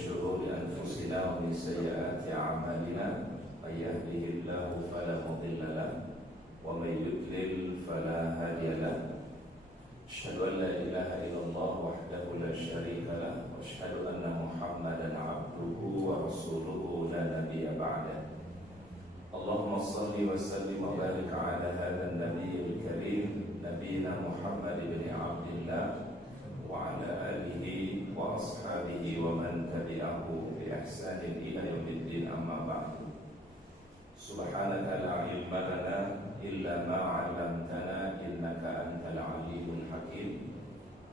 شرور أنفسنا ومن سيئات أعمالنا من يهده الله فلا مضل له ومن يضلل فلا هادي له أشهد أن لا إله إلا الله وحده لا شريك له وأشهد أن محمدا عبده ورسوله لا نبي بعده اللهم صل وسلم وبارك على هذا النبي الكريم نبينا محمد بن عبد الله وعلى آله وأصحابه ومن تبعه بإحسان إلى يوم الدين أما بعد سبحانك لا علم لنا إلا ما علمتنا إنك أنت العليم الحكيم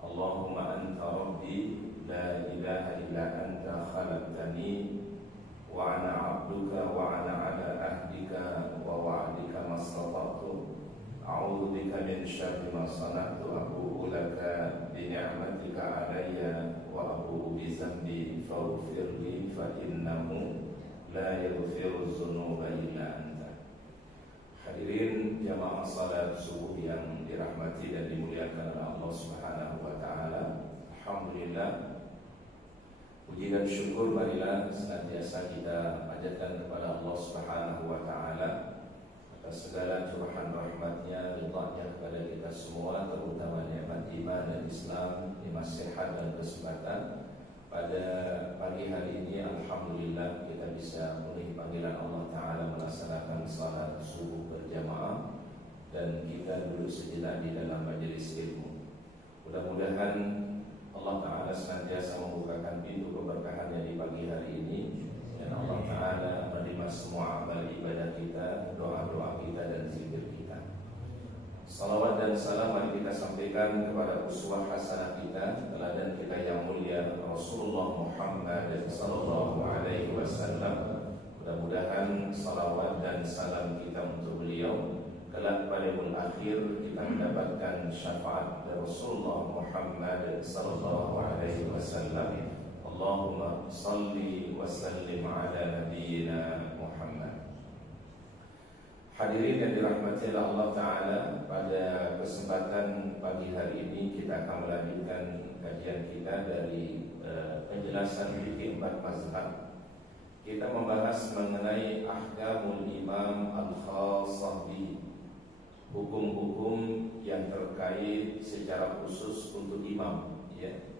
اللهم أنت ربي لا إله إلا أنت خلقتني وأنا عبدك وأنا على عهدك ووعدك ما استطعت أعوذ بك من شر ما صنعت أبوء لك بنعمتك علي وأبوء بذنبي فاغفر لي فإنه لا يغفر الذنوب إلا أنت. Hadirin jamaah salat subuh yang dirahmati dan dimuliakan oleh Allah Subhanahu wa taala. Alhamdulillah, puji dan syukur marilah senantiasa kita panjatkan kepada Allah Subhanahu wa taala atas segala curahan rahmatnya, ridhanya kepada kita semua, terutama nikmat iman dan Islam, nikmat sehat dan kesehatan. Pada pagi hari ini alhamdulillah kita bisa memenuhi panggilan Allah taala melaksanakan salat subuh berjamaah dan kita duduk sejenak di dalam majelis ilmu. Mudah-mudahan Allah taala senantiasa membukakan pintu keberkahannya di pagi hari ini dan Allah taala menerima semua amal ibadah kita, doa-doa kita dan zikir kita. Salawat dan salam mari kita sampaikan kepada uswah hasanah kita, teladan kita yang mulia Rasulullah Muhammad sallallahu alaihi wasallam. Mudah-mudahan salawat dan salam kita untuk beliau kelak pada yaumul akhir kita mendapatkan syafaat dari Rasulullah Muhammad sallallahu alaihi wasallam. Allahumma salli wa sallim ala nabiyyina Muhammad. Hadirin yang dirahmati oleh Allah taala, pada kesempatan pagi hari ini kita akan melanjutkan kajian kita dari penjelasan fikih 4 mazhab. Kita membahas mengenai ahkamul imam al-khassah bi, hukum-hukum yang terkait secara khusus untuk imam, ya.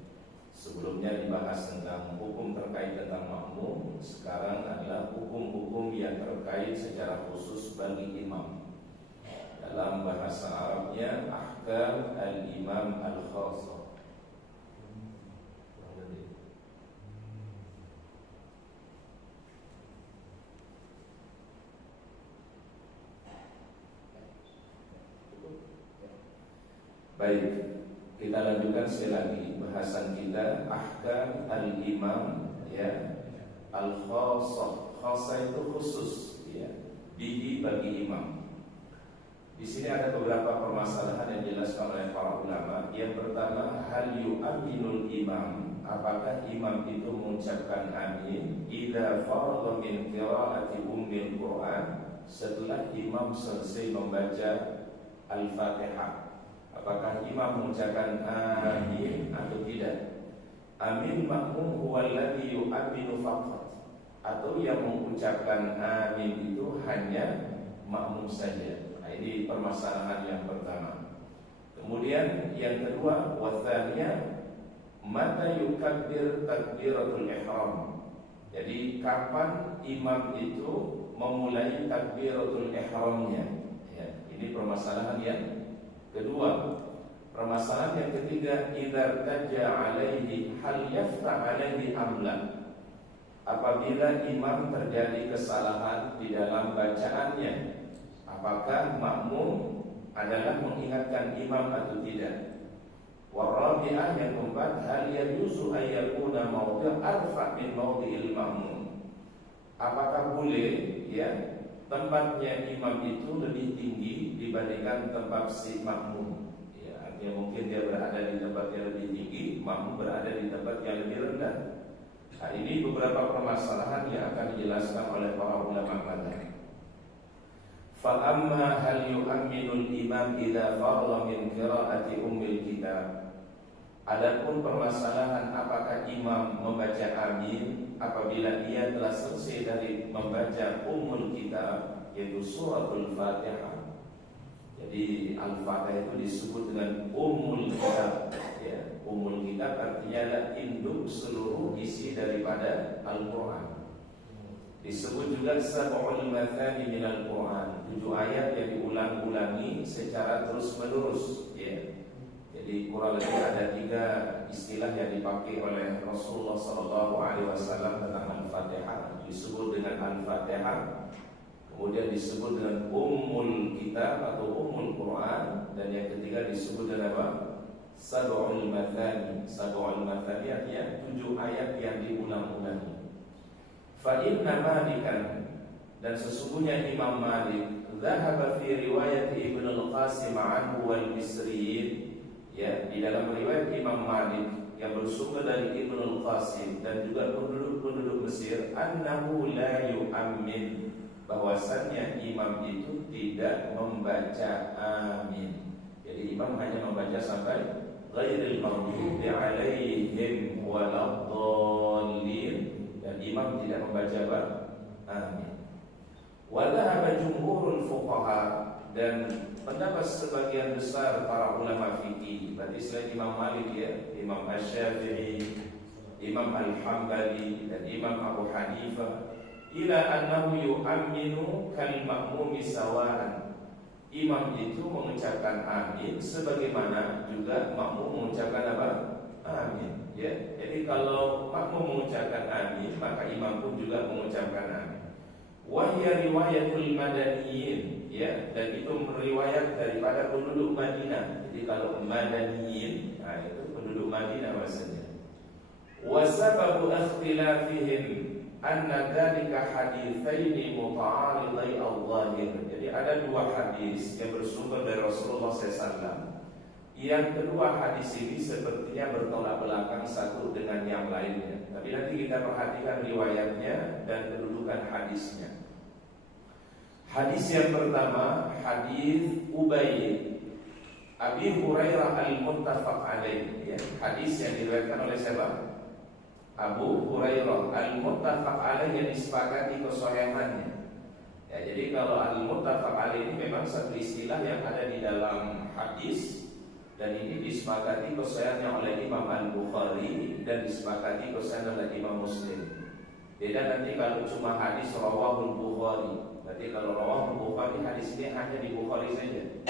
Sebelumnya dibahas tentang hukum terkait tentang makmum, sekarang adalah hukum-hukum yang terkait secara khusus bagi imam. Dalam bahasa Arabnya ahkam al-imam al-khassah. Baik, kita lanjutkan sekali lagi bahasan kita ahkam al-imam, ya. Al-khassah, khassah itu khusus, ya, bihi bagi imam. Di sini ada beberapa permasalahan yang dijelaskan oleh para ulama. Yang pertama, hal yu'minul imam, apakah imam itu mengucapkan amin idza faragha min qiraati ummil Quran, setelah imam selesai membaca Al-Fatihah. Apakah imam mengucapkan amin atau tidak? Amin makmum huwallazi yu'minu faqat, atau yang mengucapkan amin itu hanya makmum saja. Nah, ini permasalahan yang pertama. Kemudian yang kedua, wathaniya mata yukabbir takbiratul ihram. Jadi kapan imam itu memulai takbiratul ihramnya? Ya, ini permasalahan yang kedua. Permasalahan yang ketiga, idza taja alaihi hal yaftah alaihi amla, apabila imam terjadi kesalahan di dalam bacaannya, apakah makmum adalah mengingatkan imam atau tidak? Warabi'ah yang keempat, hal yajuzu ayyakuna mawdi' arfa min mawdi'il makmum, apakah boleh, ya, tempatnya imam itu lebih tinggi dibandingkan tempat si makmum, ya, artinya mungkin dia berada di tempat yang lebih tinggi, makmum berada di tempat yang lebih rendah. Nah, ini beberapa permasalahan yang akan dijelaskan oleh para ulama mazhab. Fa amma hal yu'minul imam idza faragha min qiraati ummil kitab, Adapun permasalahan apakah imam membaca amin apabila ia telah selesai dari membaca ummul kitab, yaitu suratul Fatihah. Jadi Al-Fatihah itu disebut dengan ummul kitab, ya. Ummul kitab artinya adalah induk seluruh isi daripada Al-Quran. Disebut juga sab'ul mathani minal Quran, 7 ayat yang diulang-ulangi secara terus-menerus, ya. Jadi kurang lebih ada 3 istilah yang dipakai oleh Rasulullah SAW tentang Al-Fatihah. Disebut dengan Al-Fatihah, kemudian disebut dengan Ummul Kitab atau Ummul Quran, dan yang ketiga disebut dengan apa? Sab'ul Mathani. Sab'ul Mathani artinya 7 ayat yang diulang-ulangi. Fa inna Malikan, dan sesungguhnya Imam Malik, dhahaba fi riwayat Ibnu Al-Qasim anhu wal Misriyin, ya, di dalam riwayat Imam Malik yang bersumber dari Ibnu Al-Qasim dan juga penduduk Mesir, annahu la yu'ammin, bahwasannya imam itu tidak membaca amin. Jadi imam hanya membaca sampai ghairil maghdubi 'alaihim waladdallin, dan imam tidak membaca apa? Amin. Wa dhahaba jumhurul fuqaha, dan pendapat sebagian besar para ulama fikih, berarti selain Imam Malik, ya, Imam Asy-Syafi'i, Imam Al-Hambali, dan Imam Abu Hanifah, ila annahu yu'amminu kal ma'mumi sawa'an. Imam itu mengucapkan amin sebagaimana juga makmum mengucapkan apa? Amin, ya. Jadi kalau makmum mengucapkan amin, maka imam pun juga mengucapkan amin. Wahya riwayatul madaniyin, ya, dan itu meriwayat daripada penduduk Madinah. Jadi kalau madaniyin, nah itu penduduk Madinah maksudnya. Wa sababu ikhtilafihim anna dzalika haditsaini muta'aridai al-zahir. Jadi ada 2 hadis yang bersumber dari Rasulullah SAW. Yang kedua hadis ini sepertinya bertolak belakang satu dengan yang lainnya. Tapi nanti kita perhatikan riwayatnya dan kedudukan hadisnya. Hadis yang pertama, hadis Ubay Abi Hurairah al-Muttafaq alaih, ya. Hadis yang diriwayatkan oleh siapa? Abu Hurairah al-Muttafaq alaih, yang disepakati kesahihannya. Ya, jadi kalau al-Muttafaq alaih ini memang satu istilah yang ada di dalam hadis, dan ini disepakati kesahihannya oleh Imam Al-Bukhari dan disepakati kesahihannya oleh Imam Muslim. Beda nanti kalau cuma hadis rawahul Bukhari, berarti kalau rawahul Bukhari hadis ini hanya di Bukhari saja.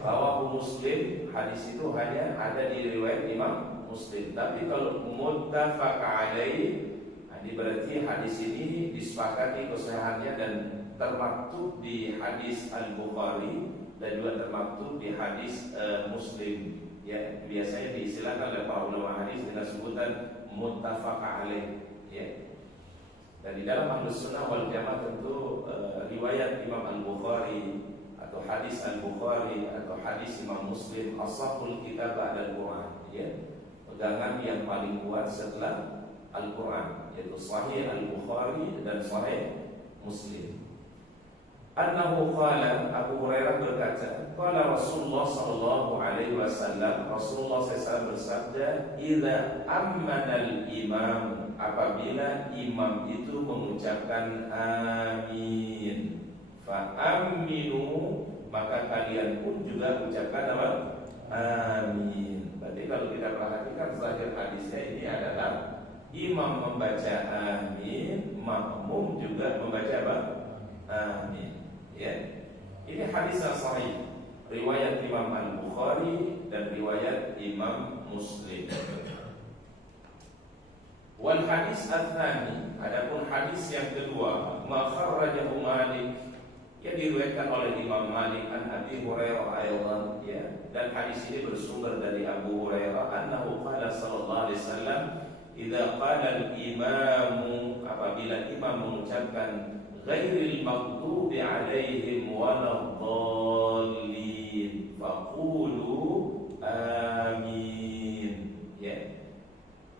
Rawahul Muslim, hadis itu hanya ada di riwayat Imam Muslim. Tapi kalau muttafaq alaih, ini berarti hadis ini disepakati kesahihannya dan termaktub di hadis Al-Bukhari dan juga termaktub di hadis Muslim. Ya, biasanya diistilahkan oleh para ulama hadis dengan sebutan muttafaq alaih, ya. Dan di dalam Ahlus Sunnah wal Jamaah tentu riwayat Imam Al-Bukhari atau hadis Al-Bukhari atau hadis Imam Muslim ashahul kitab ba'da Al-Quran, ya. Pegangan yang paling kuat setelah Al-Quran, yaitu Sahih Al-Bukhari dan Sahih Muslim. Annahu qala, Abu Hurairah berkata, qala Rasulullah sallallahu alaihi wasallam, Rasulullah SAW bersabda, idza ammana al-imam, apabila imam itu mengucapkan amin, fa aminu, maka kalian pun juga ucapkan apa? Amin. Berarti kalau kita perhatikan zahir hadisnya ini adalah imam membaca amin, makmum juga membaca apa? Amin. Ya, ini hadis yang sahih, riwayat Imam Al-Bukhari dan riwayat Imam Muslim. Wal hadis ats-tsani, adapun hadis yang kedua, ma kharrajahu Malik, yang diriwayatkan oleh Imam Malik an Abi Hurairah aydan, ya, dan hadis ini bersumber dari Abu Hurairah annahu qala sallallahu alaihi wasallam, idza qala al-imamu, apabila imam mengucapkan ghairil maghdubi alaihim waladdallin faqulu amin, ya.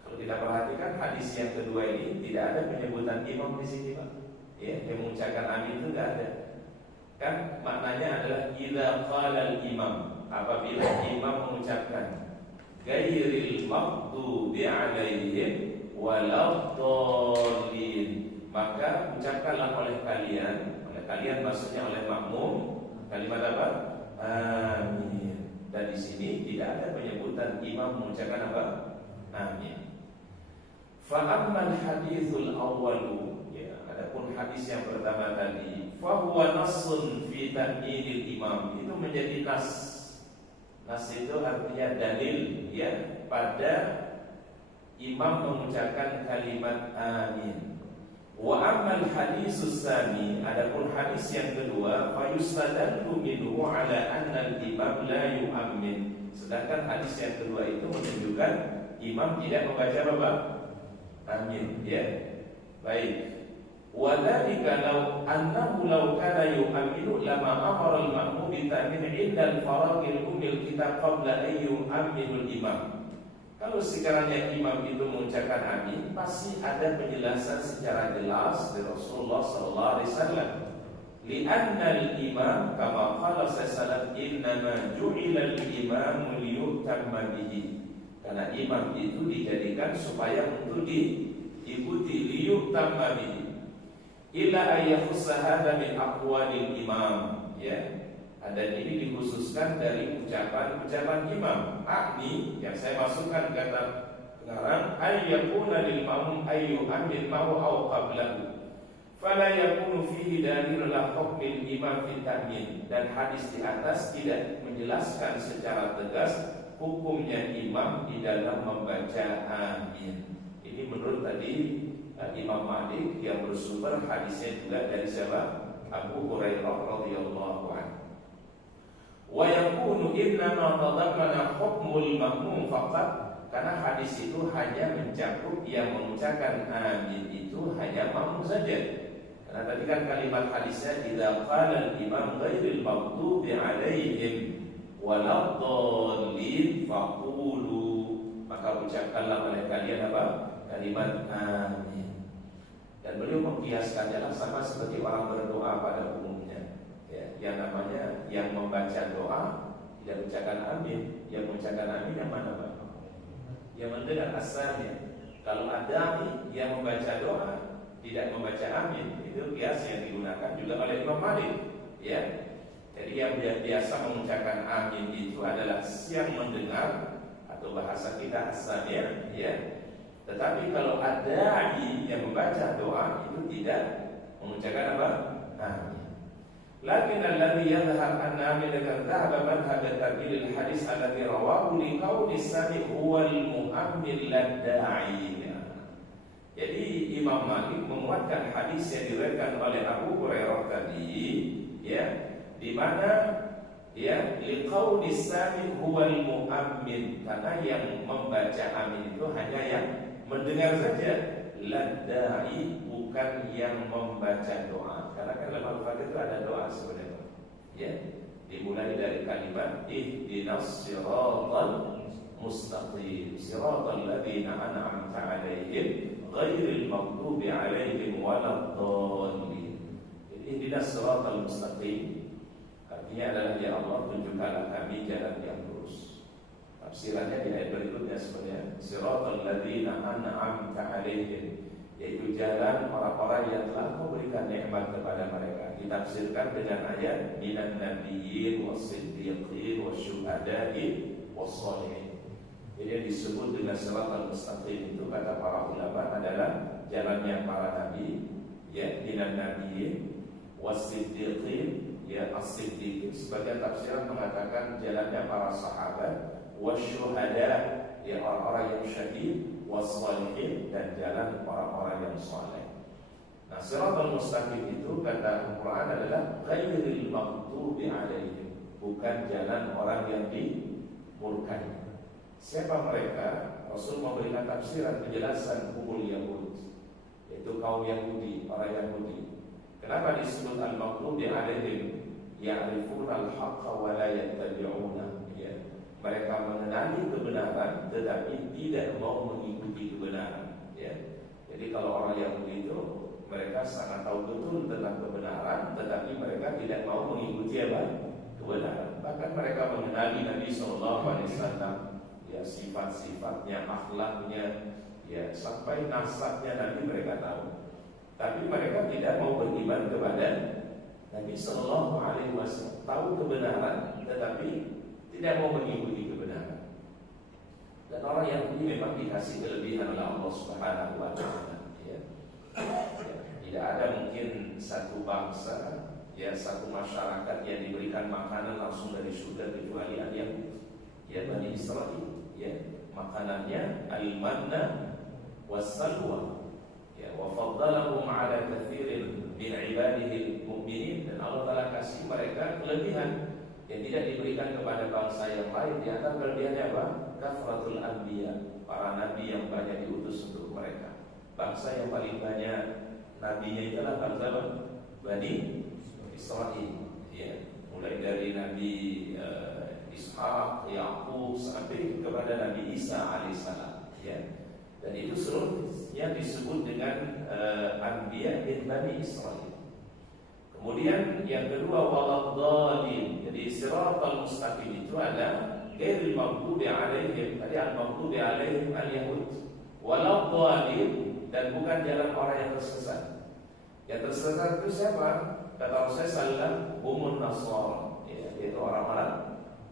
Kalau kita perhatikan hadis yang kedua ini tidak ada penyebutan imam di sini, Pak. Ya, yang mengucapkan amin itu enggak ada. Kan maknanya adalah idza qala al-imam, apabila imam mengucapkan. ghairil maghdubi 'alaihim waladdallin. Maka ucapkanlah oleh kalian maksudnya oleh makmum kalimat apa? Amin. Dan di sini tidak ada penyebutan imam mengucapkan apa? Amin. Fa ammal hadithul awwalu, ya, adapun hadis yang pertama tadi, fa huwa nassun fi ta'yinil imam, itu menjadi nas. Nas itu artinya dalil, ya, pada imam mengucapkan kalimat amin. Wa ammal hadisus tsani, adapun hadis yang kedua, fa yustadallu minhu ala anna al-imam la yu'ammin. Sedangkan hadis yang kedua itu menunjukkan imam tidak membaca apa? Amin, ya. Baik. Wa dzalika law annahu law kana yu'minu lama amara al-ma'mum bi ta'min 'inda al-faragil umil kitab qabla an yu'minu al-imam. Kalau sekiranya imam itu mengucapkan amin, pasti ada penjelasan secara jelas dari Rasulullah sallallahu alaihi wasallam. Li'anna al-imam kama qala sallallahu innama ju'ila al-imamu liyutamma bihi. Karena imam itu dijadikan supaya untuk diikuti, liyutamma bihi. Illa ayyakhussa hadha min aqwalil imam, ya. Dan ini dikhususkan dari ucapan imam. Akni yang saya masukkan kata sekarang ayyakuna lil ma'mum ayyu amin ma'u aw qablahu. Fala yakunu fihi dalilun la hukmil imam fi ta'min. Dan hadis di atas tidak menjelaskan secara tegas hukumnya imam di dalam membaca amin. Ini menurut tadi Imam Malik yang bersumber hadisnya juga dari siapa? Abu Hurairah radhiyallahu anhu. Wa yakunu innama tadammana hukmul ma'mum faqat, karena hadis itu hanya mencakup yang mengucapkan amin itu hanya makmum saja. Karena tadi kan kalimat hadisnya idza qala al-imam ghairil maghdubi 'alaihim waladdallin faqulu, maka ucapkanlah oleh kalian apa? Kalimat amin. Dan beliau mengkiaskannya sama seperti orang berdoa pada umumnya. Yang namanya yang membaca doa tidak mengucapkan amin, yang mengucapkan amin yang mana Pak? Yang mendengar asalnya. Kalau ada yang membaca doa tidak membaca amin, itu kias yang digunakan juga oleh Imam Malik, ya. Jadi yang biasa mengucapkan amin itu adalah yang mendengar atau bahasa kita asalnya, ya. Tetapi kalau ada yang membaca doa itu tidak mengucapkan apa? Amin. Lakin alladhi yadhhar anna amilatan dhahaba madhhab at-tabil al-hadis alladhi rawahu li qawli sami huwa al-mu'ammil lad-da'i. Jadi Imam Malik menguatkan hadis yang diriwayatkan oleh Abu Hurairah tadi, ya, di mana ya li qawli sami huwa al-mu'ammil, karena yang membaca amin itu hanya yang mendengar saja, lad-da'i bukan yang membaca doa. Karena kan dalam Al-Fatihah itu ada doa sebenarnya, ya, dimulai dari kalimat ihdinas siratal mustaqim siratal ladzina an'amta 'alaihim ghairil maghdubi 'alaihim waladdallin. Ihdinas siratal mustaqim artinya adalah ya Allah tunjukkanlah kami jalan yang lurus. Tafsirannya di ayat berikutnya sebenarnya siratal ladzina an'amta 'alaihim, yaitu jalan orang-orang yang telah Kau berikan nikmat kepada mereka. Ditafsirkan dengan ayat minan nabiyyin was-siddiqin wasyuhada'i was-sholihin. Jadi yang disebut dengan siratal mustaqim itu kata para ulama adalah jalannya para nabi, ya, minan nabiyyin was-siddiqin, ya, as-siddiqin. Sebagian tafsiran mengatakan jalannya para sahabat, wasyuhada, ya, orang-orang yang syahid, was-sholihin, dan jalan orang-orang yang saleh. Nah, siratal mustaqim itu kata Al-Quran adalah ghairil maghdubi 'alaihim, bukan jalan orang yang dimurkai. Siapa mereka? Rasul memberikan tafsiran penjelasan humul Yahud, yaitu kaum Yahudi, orang Yahudi. Kenapa disebut al-maghdubi 'alaihim? Ya'rifuna al-haqqa wa la yattabi'una. Mereka mengenali kebenaran tetapi tidak mau mengikuti kebenaran, ya. Jadi kalau orang Yahudi itu mereka sangat tahu betul tentang kebenaran tetapi mereka tidak mau mengikuti apa? Kebenaran. Bahkan mereka mengenali Nabi SAW, ya sifat-sifatnya, akhlaknya, ya sampai nasabnya Nabi mereka tahu. Tapi mereka tidak mau beriman kepada Nabi Sallallahu Alaihi Wasallam. Tahu kebenaran, tetapi tidak mau mengikuti kebenaran. Dan orang yang ini memang dikasih kelebihan oleh Allah Subhanahu Wa Taala. Ya. Tidak ada mungkin satu bangsa, ya satu masyarakat yang diberikan makanan langsung dari surga kecuali yang ya Bani Israel. Ya, makanannya al-manna was-salwa. Ya, wa faddalahum ala katsirin min ibadihi al-mu'minin, dan Allah Taala kasih mereka kelebihan yang tidak diberikan kepada bangsa yang lain. Di antara kelebihannya apa? Kafratul anbiya, para nabi yang banyak diutus untuk mereka. Bangsa yang paling banyak nabinya itulah bangsa Bani Israel. Ya, mulai dari Nabi Ishak, Yakub sampai kepada Nabi Isa alaihissalam. Ya. Dan itu seluruhnya disebut dengan Anbiya bin Bani Israel. Kemudian yang kedua waladhdallin. Jadi siratal mustaqim itu ada ghairil maghdubi alaihim. Tadi al-maghdubi alaihim al-yahud. Waladhdallin, dan bukan jalan orang yang tersesat. Yang tersesat itu siapa? Kata Rasulullah sallallahu humun nasara, yaitu orang-orang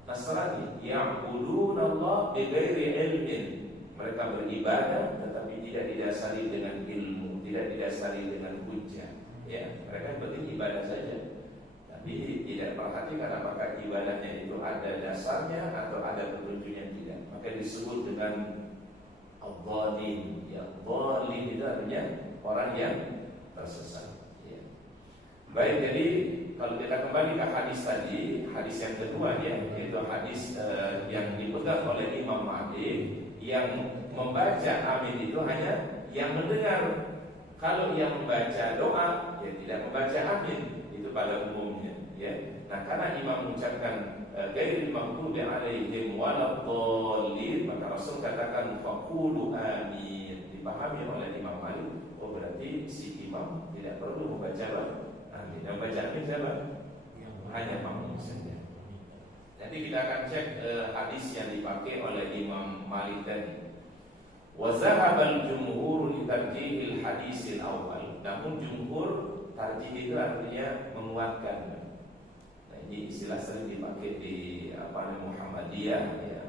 Nasrani yang ya'budunallah bighairi ilmin. Mereka beribadah tetapi tidak didasari dengan ilmu, tidak didasari dengan hujjah. Ya, mereka penting ibadah saja, tapi tidak perhatikan apakah ibadahnya itu ada dasarnya atau ada petunjuknya tidak. Maka disebut dengan al-dhalin. Ya, dhalin itu artinya orang yang tersesat. Ya. Baik, jadi kalau kita kembali ke hadis tadi, hadis yang kedua ya, yaitu hadis yang dipegang oleh Imam Malik, yang membaca amin itu hanya yang mendengar. Kalau yang membaca doa, ya tidak membaca amin, itu pada umumnya. Ya. Nah, karena imam mengucapkan ghairil maghdubi alaihim waladhdallin, maka Rasul katakan faqulu amin. Dipahami oleh Imam Malik, oh berarti si imam tidak perlu membaca amin. Yang baca amin siapa? Hanya makmum saja. Nanti kita akan cek hadis yang dipakai oleh Imam Malik tadi. Wa zahabal jumhur li tarjihil hadisil awal. Namun jumhur, tarjih itu artinya menguatkan. Nah, ini istilah sering dipakai di Muhammadiyah ya.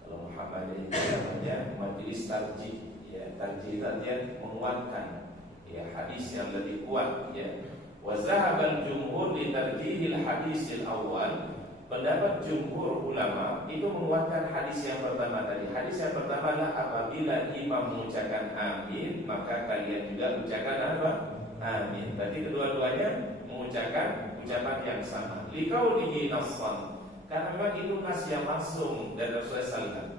Kalau Muhammadiyah itu namanya majelis tarjih ya. Tarjih itu artinya menguatkan ya hadis yang lebih kuat ya. Wa zahabal jumhur li tarjihil hadisil awal. Pendapat jumhur ulama itu menguatkan hadis yang pertama tadi. Hadis yang pertama adalah apabila imam mengucapkan amin, maka kalian juga ucapkan apa? Amin. Berarti kedua-duanya mengucapkan ucapan yang sama. Liqaulihi nassan. Karena memang itu nas yang langsung dari Rasulullah sallallahu.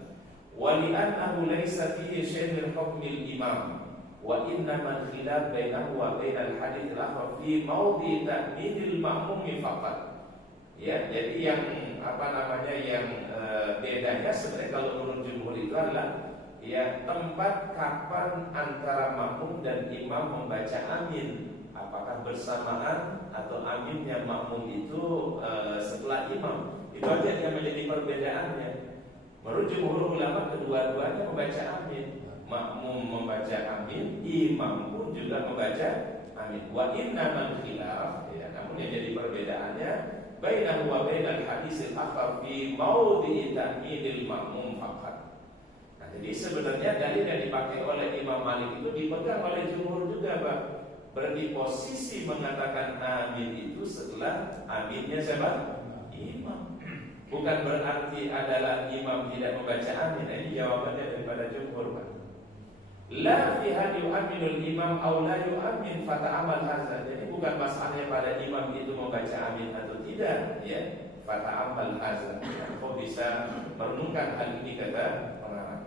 Wa li'annahu laisa fihi syai'un min hukmil imam. Wa innamal khilaf bainahu wa bainal hadits al-akhar fi mawdi ta'minil ma'mumi faqat. Ya, jadi yang yang bedanya sebenarnya kalau menurut jumhur itu adalah ya tempat kapan antara makmum dan imam membaca amin. Apakah bersamaan atau aminnya makmum itu setelah imam? Itu aja yang menjadi perbedaannya. Menurut jumhur ulama kedua-duanya membaca amin. Makmum membaca amin, imam pun juga membaca amin. Wa innamal khilaf, ya, namun yang jadi perbedaannya bainahu wa bainal hadisil akhar fi maudhi'i ta'minil ma'mum faqat. Nah, jadi sebenarnya dalil yang dipakai oleh Imam Malik itu dipegang oleh jumhur juga, Pak. Berarti posisi mengatakan amin itu setelah aminnya siapa? Imam. Bukan berarti adalah imam tidak membaca amin. Nah, ini jawabannya daripada jumhur, Pak. La fi hal yu'minul imam aw la yu'min fata'amal hadza. Jadi bukan masalahnya pada imam itu membaca amin atau tidak, ya. Fata'amal hadza. Kau bisa merenungkan hal ini kata pengarang.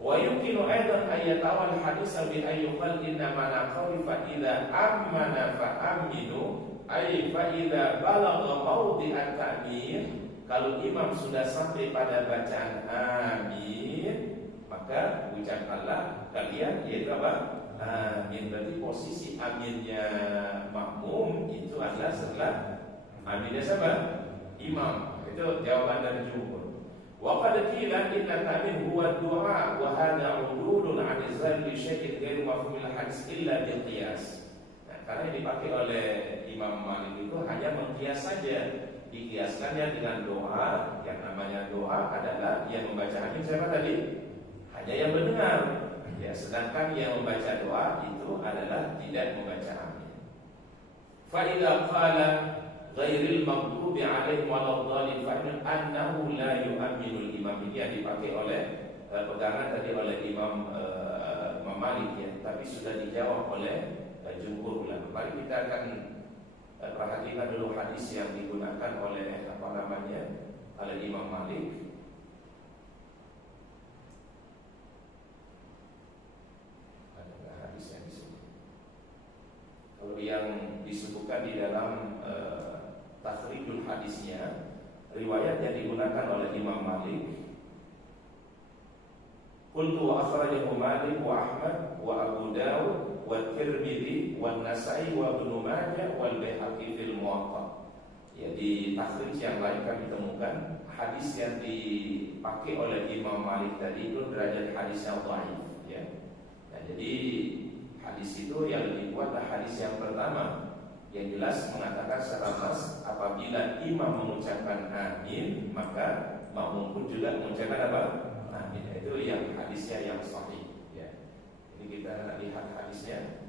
Wa yumkinu aidan ayatawal hadis bi ayyuqal inna mana qawli fa idza amana fa aminu ay fa idza balagha mawdi'at ta'min. Kalau imam sudah sampai pada bacaan amin, maka ucapkanlah kalian yaitu apa? Amin. Berarti posisi aminnya makmum itu adalah setelah aminnya siapa? Imam. Itu jawaban dari jumhur. Wa qad qila inna ta'min huwa ad-du'a wa hadha 'udulun 'an izal bi syai'in ghairu mafhumil hadis illa bil qiyas. Nah, karena yang dipakai oleh Imam Malik itu hanya mengkias saja, dikiaskannya dengan doa. Yang namanya doa adalah yang membaca hadis siapa tadi? Hanya yang mendengar. Ya, sedangkan yang membaca doa itu adalah tidak membaca amin. Fa idza qala ghairil maghdubi 'alaihim waladdallin fa annahu la yu'minul imam. Ini yang dipakai oleh pegangan tadi oleh Imam Malik ya, tapi sudah dijawab oleh jumhur ulama. Mari kita akan perhatikan dulu hadis yang digunakan oleh oleh Imam Malik. Ada nggak hadis yang disebut? Kalau yang disebutkan di dalam takhrijul hadisnya, riwayat yang digunakan oleh Imam Malik, qultu wa akhrajahu Malik wa Ahmad wa Abu Dawud wa Tirmidzi wa Nasa'i wa Ibnu Majah wal Baihaqi fil Muwatta. Ya, di takhrij yang lain kami temukan hadis yang dipakai oleh Imam Malik tadi itu derajat hadisnya dhaif ya. Nah, jadi hadis itu yang lebih kuat adalah hadis yang pertama yang jelas mengatakan secara nas apabila imam mengucapkan amin maka makmum pun juga mengucapkan apa? Amin. Itu yang hadisnya yang sahih ya. Jadi kita lihat hadisnya.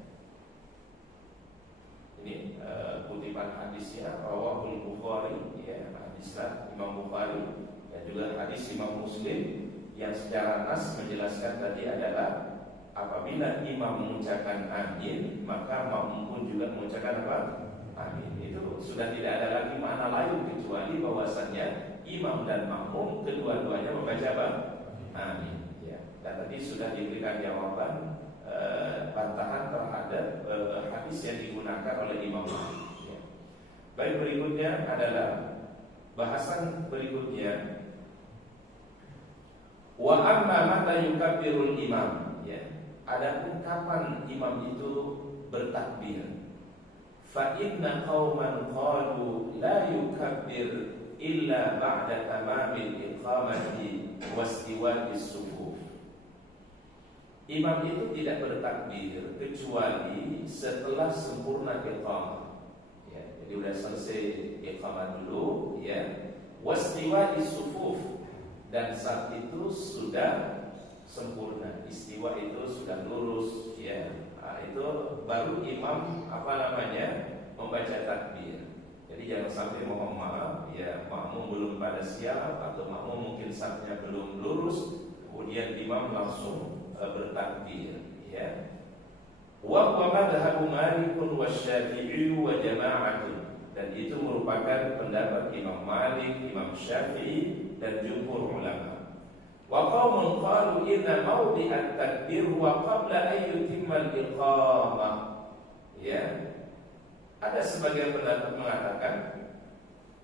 Ini kutipan hadisnya rawahul Bukhari ya, hadislah Imam Bukhari dan juga hadis Imam Muslim yang secara nas menjelaskan tadi adalah apabila imam mengucapkan amin maka makmum pun juga mengucapkan apa? Amin. Itu sudah tidak ada lagi makna lain kecuali bahwasannya imam dan makmum kedua-duanya membaca apa? Amin ya. Dan tadi sudah diberikan jawaban bantahan terhadap hadis yang digunakan oleh Imam Malik ya. Baik, berikutnya adalah bahasan berikutnya wa amma mata yukabbirul imam ya. Adapun kapan imam itu bertakbir? Fa inna qauman qalu la yukabbir illa ba'da tamamil iqamati wastiwa'is sufuf. Imam itu tidak bertakbir kecuali setelah sempurna iqamah. Ya, jadi sudah selesai iqamah dulu ya. Wastiwa'is sufuf, dan saat itu sudah sempurna, istiwa itu sudah lurus ya. Nah, itu baru imam membaca takbir. Jadi jangan sampai mohon maaf ya, makmum belum pada siap atau makmum mungkin safnya belum lurus kemudian imam langsung bertakbir ya. Wa madhhabu Malik wa Syafi'i wa jama'atun, dan itu merupakan pendapat Imam Malik, Imam Syafi'i dan jumhur ulama. Wa qaumun qalu inna mawdi'at takbir wa qabla an yutimma al-iqamah ya. Ada sebagian pendapat mengatakan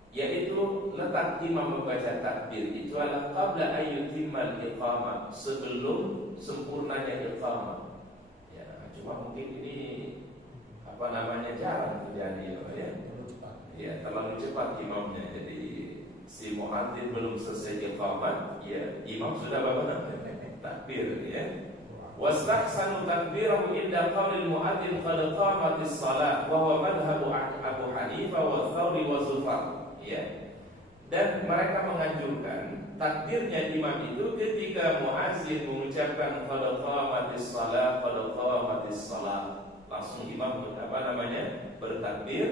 yaitu letak imam membaca takbir itu adalah qabla an yutimma al-iqamah, sebelum sempurnanya iqamah ya. Cuma mungkin ini jarang terjadi ya. Ya, terlalu cepat imamnya. Jadi si muadzin belum selesai iqamah ya, imam sudah takbir ya. Wastahsanu takbirahu inda qaulil muadzin qad qamatis shalah wa huwa madhhabu Abu Hanifah wa Thawri wa Zufar ya. Dan mereka menganjurkan takbirnya imam itu ketika muadzin mengucapkan qad qamatis shalah, qad qamatis shalah, langsung imam bertakbir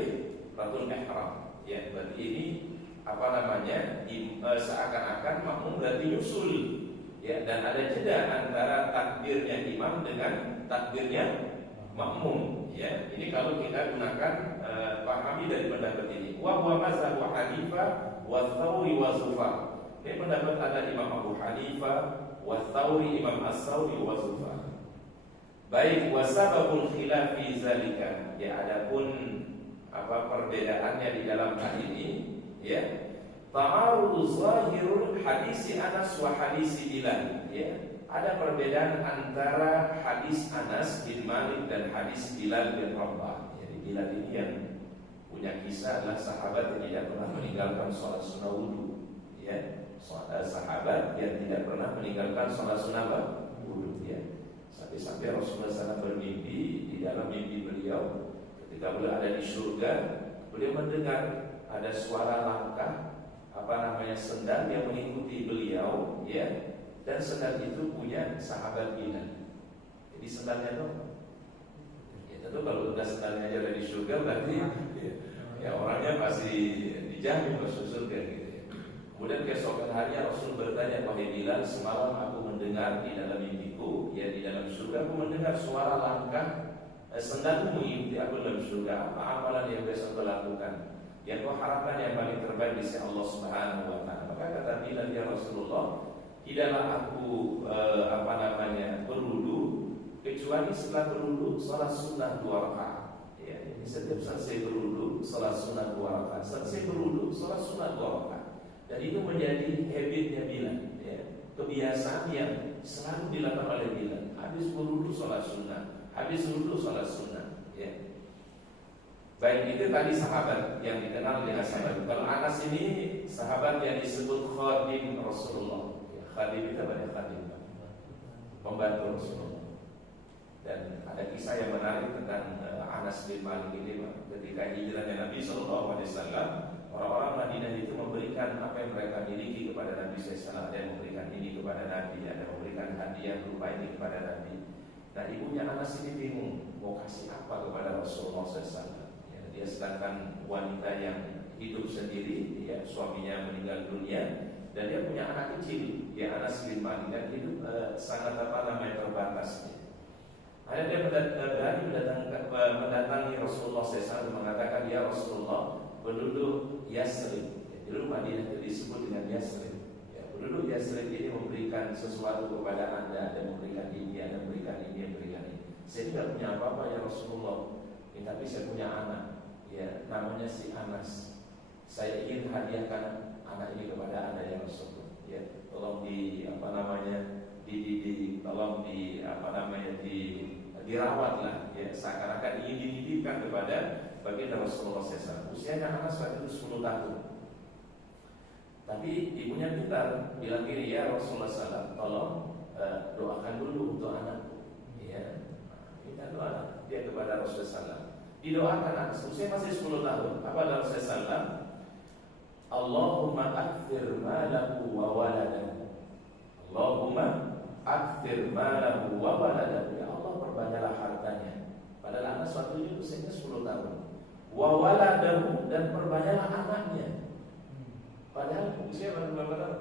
ratul ihram ya. Berarti ini seakan-akan makmum berarti nyusul ya, dan ada jeda antara takbirnya imam dengan takbirnya makmum ya. Ini kalau kita gunakan pahami dari pendapat ini. Wa huwa mazhab Hanifah wa Thawri wa Zufar. Ini pendapat ada Imam Abu Hanifah, wa Thawri, Imam As-Thawri wa Zufar. Baik, wa sababul khilaf fi zalika ya. Adapun perbedaannya di dalam hal ini ya, ta'arudu zahirul hadisi Anas wa hadisi Bilal ya. Ada perbedaan antara hadis Anas bin Malik dan hadis Bilal bin Rabah. Jadi Bilal ini yang punya kisah adalah sahabat yang tidak pernah meninggalkan sholat sunnah wudu ya. sahabat yang tidak pernah meninggalkan sholat sunnah wudhu ya. Sampai Rasulullah SAW bermimpi, di dalam mimpi beliau ketika beliau ada di surga, beliau mendengar ada suara langkah sendal yang mengikuti beliau ya, dan sendal itu punya sahabat Bilal. Jadi sendalnya itu ya, tentu kalau udah sendalnya aja dari surga berarti ya orangnya pasti dijamin masuk surga gitu ya. Kemudian keesokan harinya Rasul bertanya, wahai Bilal, semalam aku mendengar di dalam mimpiku, ya di dalam surga aku mendengar suara langkah sendalmu mengikuti aku dalam surga. Apa amalan yang biasa kau lakukan? Yang kau harapkan yang paling terbaik di sisi Allah Subhanahu wa taala. Maka kata Bilal, ya Rasulullah, tidaklah aku berwudu kecuali setelah berwudu salat sunnah 2 rakaat. Ya, ini setiap selesai berwudu salat sunnah 2 rakaat. Selesai berwudu salat sunnah 2 rakaat. Dan itu menjadi habitnya Bilal, ya, kebiasaan yang selalu dilakukan oleh Bilal. Habis berwudu salat sunnah, habis wudu salat sunnah, ya. Baik, itu tadi sahabat yang dikenal dengan sahabat. Kalau Anas ini sahabat yang disebut khadim Rasulullah. Ya, khadim itu apa ya? Khadim, pembantu Rasulullah. Dan ada kisah yang menarik tentang Anas bin Malik ini, ketika hijrahnya Nabi SAW, orang-orang Madinah itu memberikan apa yang mereka miliki kepada Nabi SAW. Ada yang memberikan ini kepada Nabi, ada yang memberikan hadiah berupa ini kepada Nabi. Nah, ibunya Anas ini bingung mau kasih apa kepada Rasulullah SAW. Dia sedangkan wanita yang hidup sendiri, ya, suaminya meninggal dunia, dan dia punya anak kecil, dia Anas bin Malik, dan hidup sangat terbatas. Akhirnya dia mendatangi Rasulullah SAW, mengatakan, ya Rasulullah, penduduk Yasrib, dulu Madinah itu disebut dengan Yasrib, ya, penduduk Yasrib ini memberikan sesuatu kepada anda, dan memberikan ini, dan memberikan ini, dan memberikan ini. Saya tidak punya apa-apa ya Rasulullah, tapi saya punya anak, ya, namanya si Anas. Saya ingin hadiahkan anak ini kepada anda ya Rasulullah. Ya, tolong dirawatlah, ya, seakan-akan ingin dititipkan kepada baginda Rasulullah SAW. Usianya Anas saat itu 10 tahun. Tapi ibunya pintar, bilang gini, ya Rasulullah SAW, tolong doakan dulu untuk anakku. Ya, minta doa dia kepada Rasulullah SAW. Didoakan Anas, usia masih 10 tahun. Apa dalam Rasulullah? Allahumma akthir malahu wa waladahu. Allahumma akthir malahu wa waladahu. Ya Allah, perbanyaklah hartanya. Padahal Anas waktu itu usianya 10 tahun. Wa waladahu, dan perbanyaklah anaknya. Padahal usia baru berapa tahun?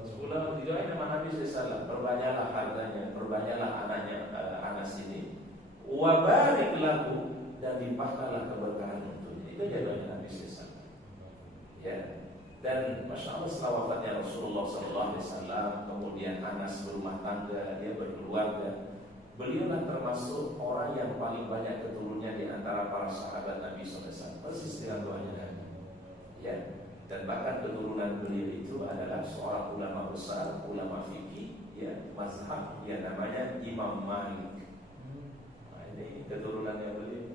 10 tahun. Didoain sama Nabi SAW, perbanyaklah hartanya, perbanyaklah anaknya Anas ini. Wa barik lahu, dan limpahkanlah keberkahan untuknya. Itu jadwalnya Nabi SAW. Ya. Dan masya Allah setelah wafatnya Rasulullah SAW, kemudian Anas berumah tangga, dia berkeluarga. Beliaulah termasuk orang yang paling banyak keturunannya di antara para sahabat Nabi SAW. Persis dengan doanya Nabi. Ya. Dan bahkan keturunan beliau itu adalah seorang ulama besar, ulama fikih, ya, mazhab yang namanya Imam Malik. Nah, ini keturunannya beliau.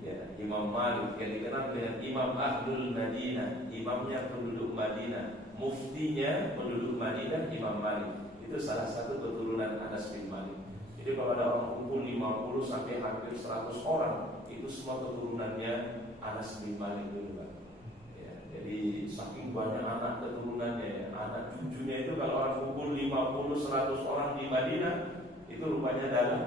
Ya, Imam Malik yang dikenal dengan Imam Ahlul Madinah, imamnya penduduk Madinah, muftinya penduduk Madinah, Imam Malik. Itu salah satu keturunan Anas bin Malik. Jadi kalau ada orang kumpul 50 sampai hampir 100 orang, itu semua keturunannya Anas bin Malik dulu, Pak. Ya, jadi saking banyak anak keturunannya, ya, anak cucunya itu kalau orang kumpul 50-100 orang di Madinah, itu rupanya dalam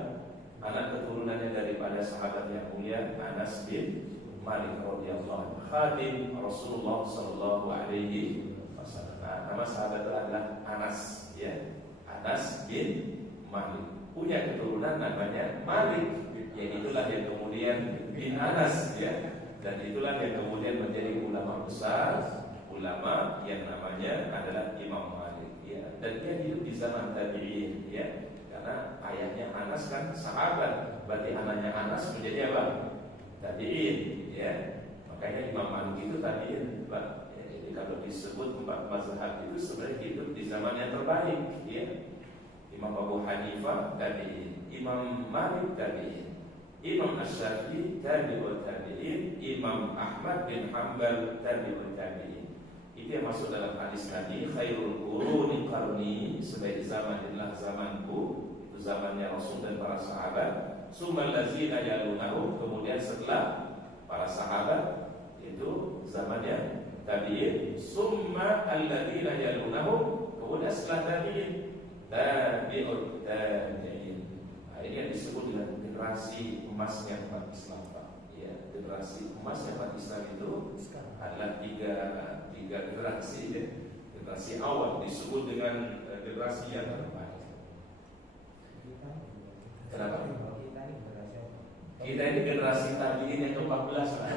anak keturunannya daripada sahabat yang mulia Anas bin Malik radhiyallahu anhu, khadim Rasulullah sallallahu alaihi wasallam. Nah, nama sahabat itu adalah Anas, ya. Anas bin Malik punya keturunan namanya Malik, ya, itulah yang kemudian bin Anas, ya. Dan itulah yang kemudian menjadi ulama besar, ulama yang namanya adalah Imam Malik, ya. Dan dia hidup di zaman tabi'in, ya. Karena ayahnya Anas kan sahabat, berarti anaknya Anas menjadi apa? Tabi'in, ya. Makanya Imam Malik itu tabi'in, Pak. Ya, jadi kalau disebut 4 mazhab itu sebenarnya hidup di zaman yang terbaik, ya. Imam Abu Hanifah tabi'in, Imam Malik tabi'in, Imam Asy-Syafi'i tabi'ut tabi'in, Imam Ahmad bin Hanbal tabi'ut tabi'in, Itu yang masuk dalam hadis tadi, khairul quruni qarni, sebaik zaman adalah zamanku, itu zamannya Rasul dan para sahabat. Summal ladzina yalunahum, kemudian setelah para sahabat itu zamannya tabi'in. Summa alladzina yalunahum, kemudian setelah tabi'in tabi'ut tabi'in. Nah, ini yang disebut dengan generasi emasnya umat Islam, Pak. Ya, generasi emasnya umat Islam itu adalah tiga generasi, ya. Generasi awal disebut dengan generasi yang terbaik. Kenapa? Kita ini generasi tabi'in yang ke-14, Pak.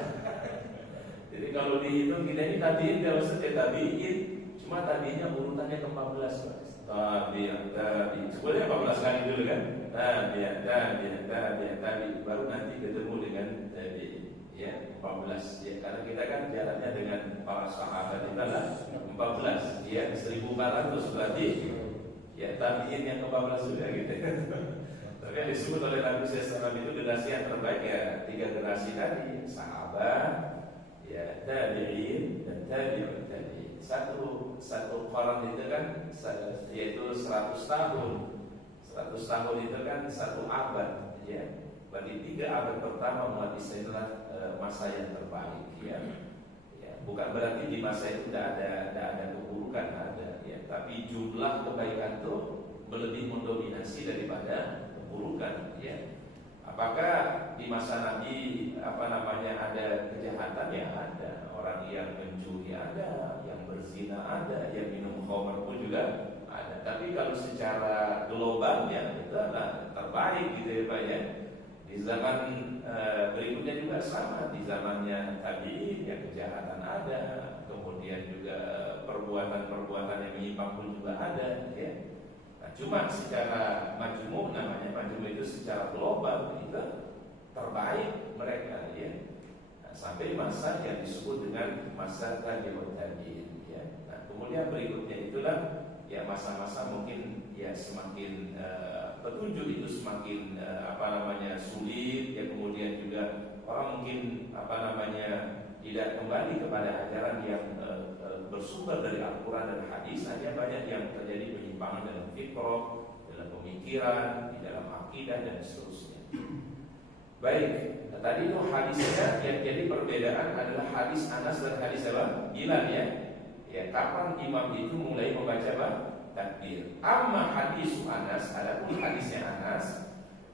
Jadi kalau dihitung kita ini tabi'in, kalau setiap tabi'in, cuma tabi'innya urutannya ke-14, Pak. Tabi'in. Sebenarnya 14 kali dulu kan? Tabi'in. Baru nanti ketemu dengan tabi'in. Ya, 14. Ya, karena kita kan jaraknya dengan para sahabat itu adalah 14. Ya, 1400 berarti ya tabi'in yang ke-14 sudah gitu. Tapi yang disebut oleh Nabi SAW itu generasi yang terbaik ya 3 generasi tadi, sahabat, ya tabi'in dan tabi'ut tabi'in. Satu qaran itu kan yaitu 100 tahun. 100 tahun itu kan 1 abad, ya. Berarti 3 abad pertama umat Islam adalah masa yang terbaik, ya. Ya, bukan berarti di masa itu tidak ada keburukan, ada, ya. Tapi jumlah kebaikan itu lebih mendominasi daripada keburukan, ya. Apakah di masa Nabi ada kejahatan? Ya ada. Orang yang mencuri ada, yang berzina ada, yang minum khamr pun juga ada. Tapi kalau secara globalnya itu adalah terbaik gitu ya Pak ya. Di zaman berikutnya juga sama, di zamannya tabi'in yang kejahatan ada, kemudian juga perbuatan-perbuatan yang menyimpang pun juga ada, ya. Nah, cuma secara majmu', namanya majmu' itu secara global itu terbaik mereka, ya. Nah, sampai masa yang disebut dengan masa tabi'ut tabi'in, ya. Nah, kemudian berikutnya itulah ya masa-masa mungkin ya semakin petunjuk itu semakin sulit, ya. Kemudian juga orang mungkin tidak kembali kepada ajaran yang bersumber dari Al-Quran dan Hadis, hanya banyak yang terjadi penyimpangan dalam fikrah, dalam pemikiran, di dalam akidah dan seterusnya. Baik, tadi itu hadisnya yang jadi perbedaan adalah hadis Anas dan hadis apa? Bilal, ya. Ya, kapan imam itu mulai membaca apa? Takbir. Amma hadis Anas, adapun hadisnya Anas,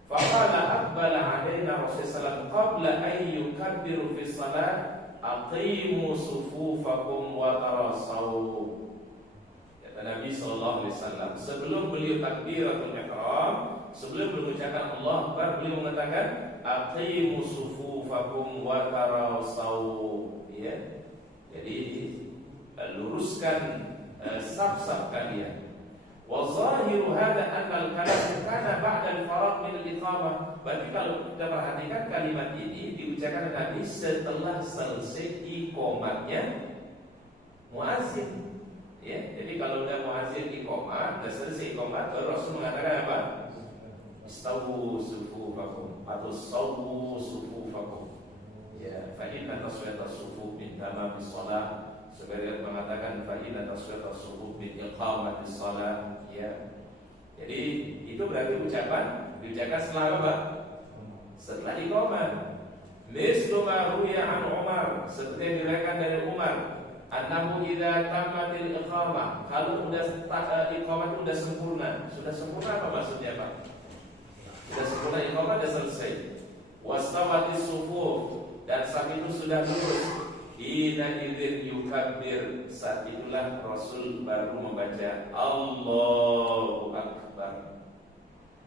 faqala aqbala alaina Rasulullah qabla an yukabbiru fi shalat aqimu sufufakum wa tarasaw. Kata Nabi sallallahu alaihi wasallam, sebelum beliau takbiratul ihram, sebelum mengucapkan Allah Akbar, beliau mengatakan aqimu sufufakum wa tarasaw, ya. Jadi luruskan saf-saf kalian. Wa zahiru hadha anna al-kalam kana ba'da al-faraq min al-iqamah. Berarti kalau kita perhatikan kalimat ini diucapkan Nabi setelah selesai iqamatnya muazzin. Ya, jadi kalau udah muazzin iqamah, sudah selesai iqamat, Rasul mengatakan apa? Istawu sufufakum atau sawu sufufakum. Ya, fa inna taswiyatas sufuf min tamamis shalah. Sebagian mengatakan fa'ina taswiyatas suhuf min iqamatis shalah, ya. Jadi itu berarti diucapkan setelah apa? Setelah iqamah. Mislu ma ruya an Umar, seperti yang diriwayatkan dari Umar, annahu idza tammatil iqamah, kalau iqamah itu sudah sempurna. Sudah sempurna apa maksudnya, Pak? Sudah sempurna iqamah, sudah selesai. Wastawatis sufuf, dan saat itu sudah lurus. Ina idzin yukabbir, saat itulah Rasul baru membaca Allahu Akbar.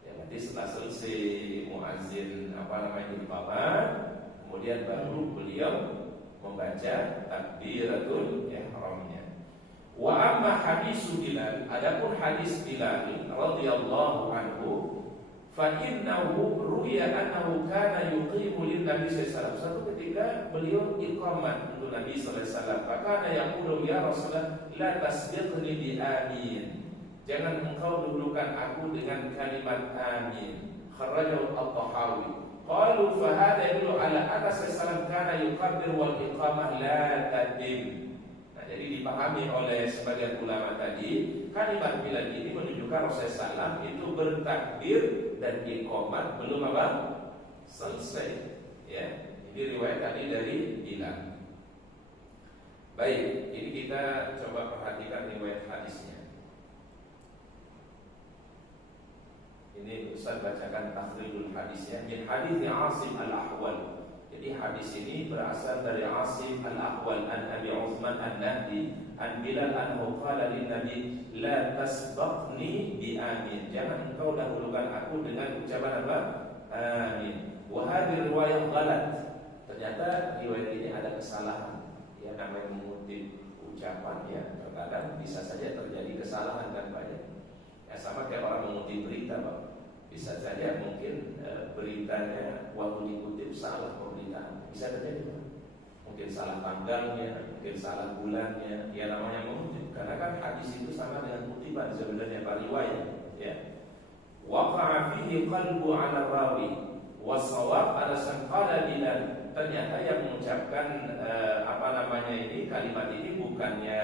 Ya, nanti setelah selesai muazzin iqamah, kemudian baru beliau membaca takbiratul ihramnya. Wa amma hadisu Bilal, adapun hadis Bilal radhiyallahu anhu, fa innahu ruya annahu kana yuqimu lin Nabi sallallahu alaihi wasallam. Satu ketika beliau iqamah untuk Nabi sallallahu alaihi wasallam, fakana yaqulu ya Rasulullah la tasbiqni bi amin. Jangan engkau dahulukan aku dengan kalimat amin. Kharrajahu At-Tahawi. Qalu fa hadha yadullu ala anna sallallahu alaihi wasallam kana yukabbir wal iqamah la tadim. Nah, Jadi dipahami oleh sebagian ulama tadi, kalimat bilal ini menunjukkan Rasulullah SAW itu bertakbir dan iqamat belum apa? Selesai. Ya, ini riwayat tadi dari Bilal. Baik, ini kita coba perhatikan riwayat hadisnya. Ini Ustaz bacakan takhrijul hadisnya. Min hadis Asim al-Ahwal. Jadi hadis ini berasal dari Asim al-Ahwal an Abi Uthman an-Nahdi an Bilal anhu qala lin Nabi la tasbaqni bi amin. Jangan engkau dahulukan aku dengan ucapan apa? Amin. Wa hadhihi riwayah ghalat. Ternyata riwayat ini ada kesalahan. Ya, namanya mengutip ucapan ya, terkadang bisa saja terjadi kesalahan kan banyak. Ya, sama kayak orang mengutip berita, Pak. Bisa saja mungkin beritanya waktu dikutip salah pemberitaan. Bisa terjadi, Pak. Mungkin salah tanggalnya, mungkin salah bulannya. Ya namanya mengutip. Karena kan hadis itu sama dengan kutipan sebenarnya, Pak, riwayat. Ya. Waqa'a fihi qalbu 'ala rawi was-shawab ala sanqala Bilal. Ternyata yang mengucapkan ini kalimat ini bukannya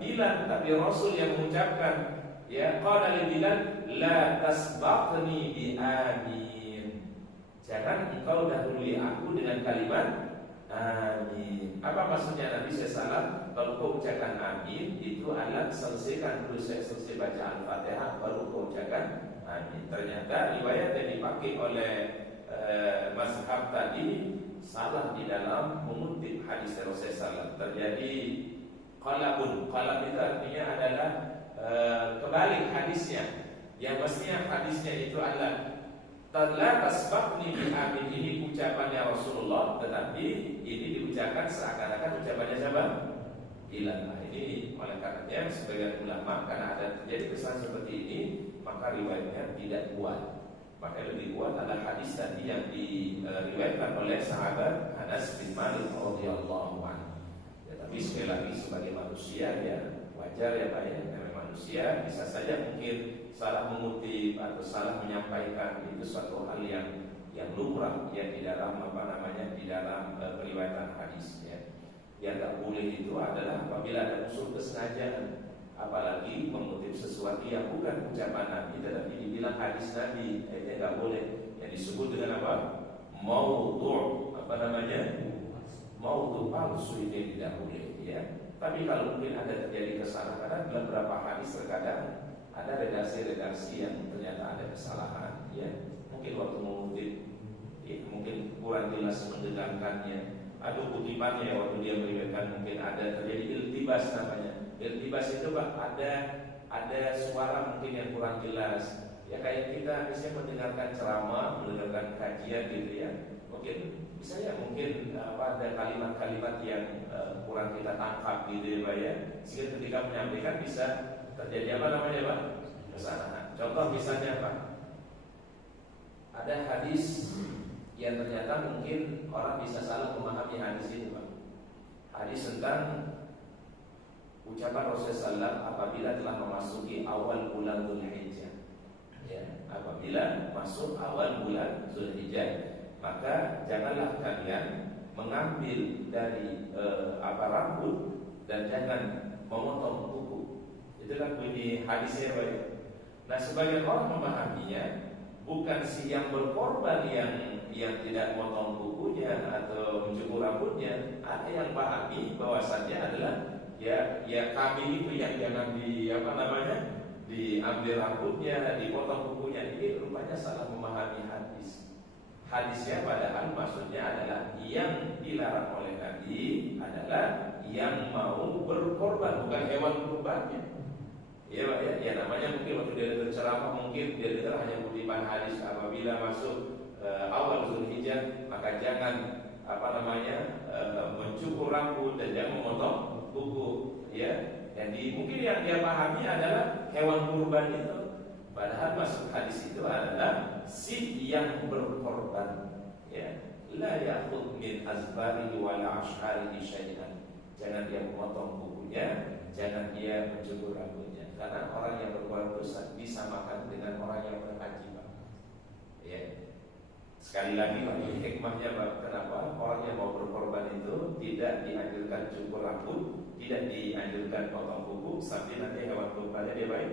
Bilal, tapi Rasul yang mengucapkan. Ya, qala li Bilal la tasbaqni bi amin. Jangan engkau dahului aku dengan kalimat amin. Apa maksudnya Nabi SAW? Kalau kau ucapkan amin, itu adalah selesaikan dulu, saya selesai baca Al-Fatihah baru kau ucapkan amin. Ternyata riwayat yang dipakai oleh mazhab tadi salah di dalam mengutip hadis Rasulullah SAW. Terjadi qalabun. Qalab itu artinya adalah kebalik hadisnya. Yang mestinya hadisnya itu adalah la tasbaqni bi amin, ini ucapannya Rasulullah, tetapi ini diucapkan seakan-akan ucapannya siapa? Bilal. Nah, ini oleh karenanya sebagian ulama karena ada terjadi kesalahan seperti ini, maka riwayatnya tidak kuat. Maka lebih kuat adalah hadis tadi yang diriwayatkan oleh sahabat Anas bin Malik radhiyallahu anhu. Ya, tapi sekali lagi sebagai manusia ya wajar ya Pak ya, namanya manusia bisa saja mungkin salah mengutip atau salah menyampaikan, itu suatu hal yang lumrah ya di dalam di dalam periwayatan hadis ya. Yang tak boleh itu adalah apabila ada unsur kesengajaan, apalagi mengutip sesuatu yang bukan ucapan Nabi tetapi dibilang hadis Nabi, itu tidak boleh. Yang disebut dengan apa? Maudhu', maudhu' palsu, itu tidak boleh ya. Tapi kalau mungkin ada terjadi kesalahan, karena dalam beberapa hadis terkadang ada redaksi-redaksi yang ternyata ada kesalahan ya. Mungkin waktu mengutip ya, mungkin kurang jelas mendengarkannya. Ada kutipannya waktu dia meriwayatkan mungkin ada terjadi iltibas namanya. Iltibas itu Pak, ada suara mungkin yang kurang jelas. Ya kayak kita misalnya mendengarkan ceramah, mendengarkan kajian gitu ya. Mungkin bisa ya mungkin ada kalimat-kalimat yang kurang kita tangkap gitu ya Pak ya. Sehingga ketika menyampaikan bisa terjadi Pak? Kesalahan. Contoh misalnya Pak, ada hadis yang ternyata mungkin orang bisa salah memahami hadis ini Pak. Hadis tentang ucapan Rasulullah SAW apabila telah memasuki awal bulan Dzulhijjah. Ya, apabila masuk awal bulan Dzulhijjah, maka janganlah kalian mengambil dari rambut dan jangan memotong kuku. Itu kan bunyi hadisnya Pak. Nah, sebagian orang memahaminya bukan si yang berkorban yang tidak memotong kukunya atau mencukur rambutnya. Ada yang pahami bahwasannya adalah ya kami itu yang jangan diambil rambutnya, dipotong kukunya. Ini rupanya salah memahami hadis. Hadisnya padahal maksudnya adalah yang dilarang oleh Nabi adalah yang mau berkorban, bukan hewan kurbannya. Ya Pak ya, namanya mungkin waktu dia dengar ceramah mungkin dia dengar hanya kutipan hadis apabila masuk awal Dzulhijjah maka jangan mencukur rambut dan jangan memotong kuku ya. Jadi mungkin yang dia pahami adalah hewan kurban itu. Padahal maksud hadis itu adalah si yang berkorban ya. La ya'khudh min azbarihi wa la ash'arihi syai'an. Jangan dia memotong kukunya, jangan dia mencukur rambutnya. Karena orang yang berbuat dosa disamakan dengan orang yang berhaji Pak. Ya. Sekali lagi ini hikmahnya kenapa orang yang mau berkorban itu tidak dianjurkan cukur rambut, tidak dianjurkan potong kuku, sampai nanti hewan kurbannya dia baik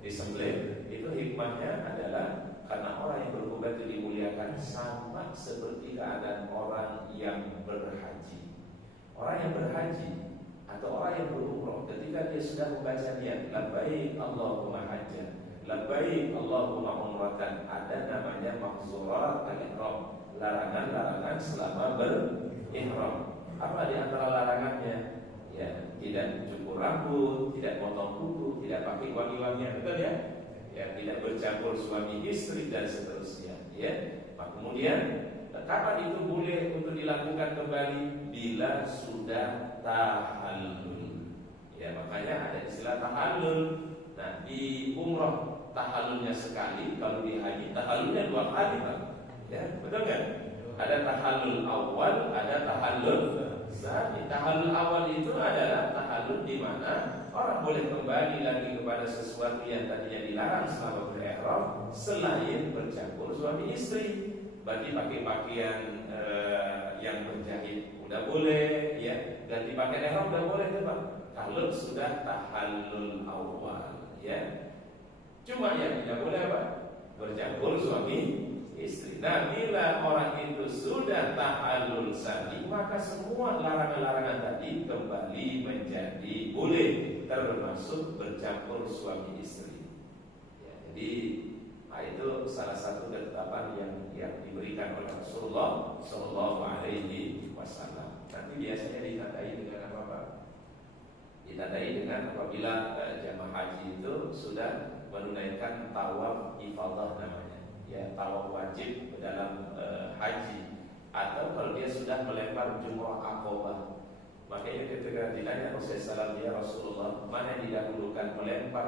disembelih. Itu hikmahnya adalah karena orang yang berkorban itu dimuliakan sama seperti keadaan orang yang berhaji. Orang yang berhaji atau orang yang berumrah, ketika dia sudah membaca niat labbaik Allahumma hajjan, labbaik Allahumma umratan, ada namanya mahzurat al-ihram, larangan-larangan selama berihram. Apa di antara larangannya? Ya, tidak cukur rambut, tidak potong kuku, tidak pakai wangi-wangian, betul ya? Ya, tidak bercampur suami istri dan seterusnya. Ya, kemudian kapan itu boleh untuk dilakukan kembali? Bila sudah tahallul. Ya, makanya ada istilah tahallul. Nah, di umrah tahallulnya sekali, kalau di haji tahallulnya 2 kali, Pak. Ya, betul kan? Ada tahallul awal, ada tahallul tsani. Tahallul awal itu adalah tahallul di mana orang boleh kembali lagi kepada sesuatu yang tadinya dilarang selama berihram selain bercampur suami istri. Berarti pakai pakaian yang berjahit udah boleh, ya. Ganti pakaian ihram udah boleh, ya, Pak. Kalau sudah tahallul awal, ya. Cuma yang tidak boleh apa? Bercampur suami istri. Nah, bila orang itu sudah tahallul tsani, maka semua larangan-larangan tadi kembali menjadi boleh, termasuk bercampur suami istri. Ya, jadi itu salah satu ketetapan yang diberikan oleh Rasulullah Shallallahu Alaihi Wasallam. Nanti biasanya ditandai dengan apa, Pak? Ditandai dengan apabila jamaah haji itu sudah menunaikan tawaf ifadah namanya, ya, tawaf wajib dalam haji, atau kalau dia sudah melempar jumrah aqobah. Makanya ketika ditanya Rasulullah, ya Rasulullah, mana yang didahulukan, melempar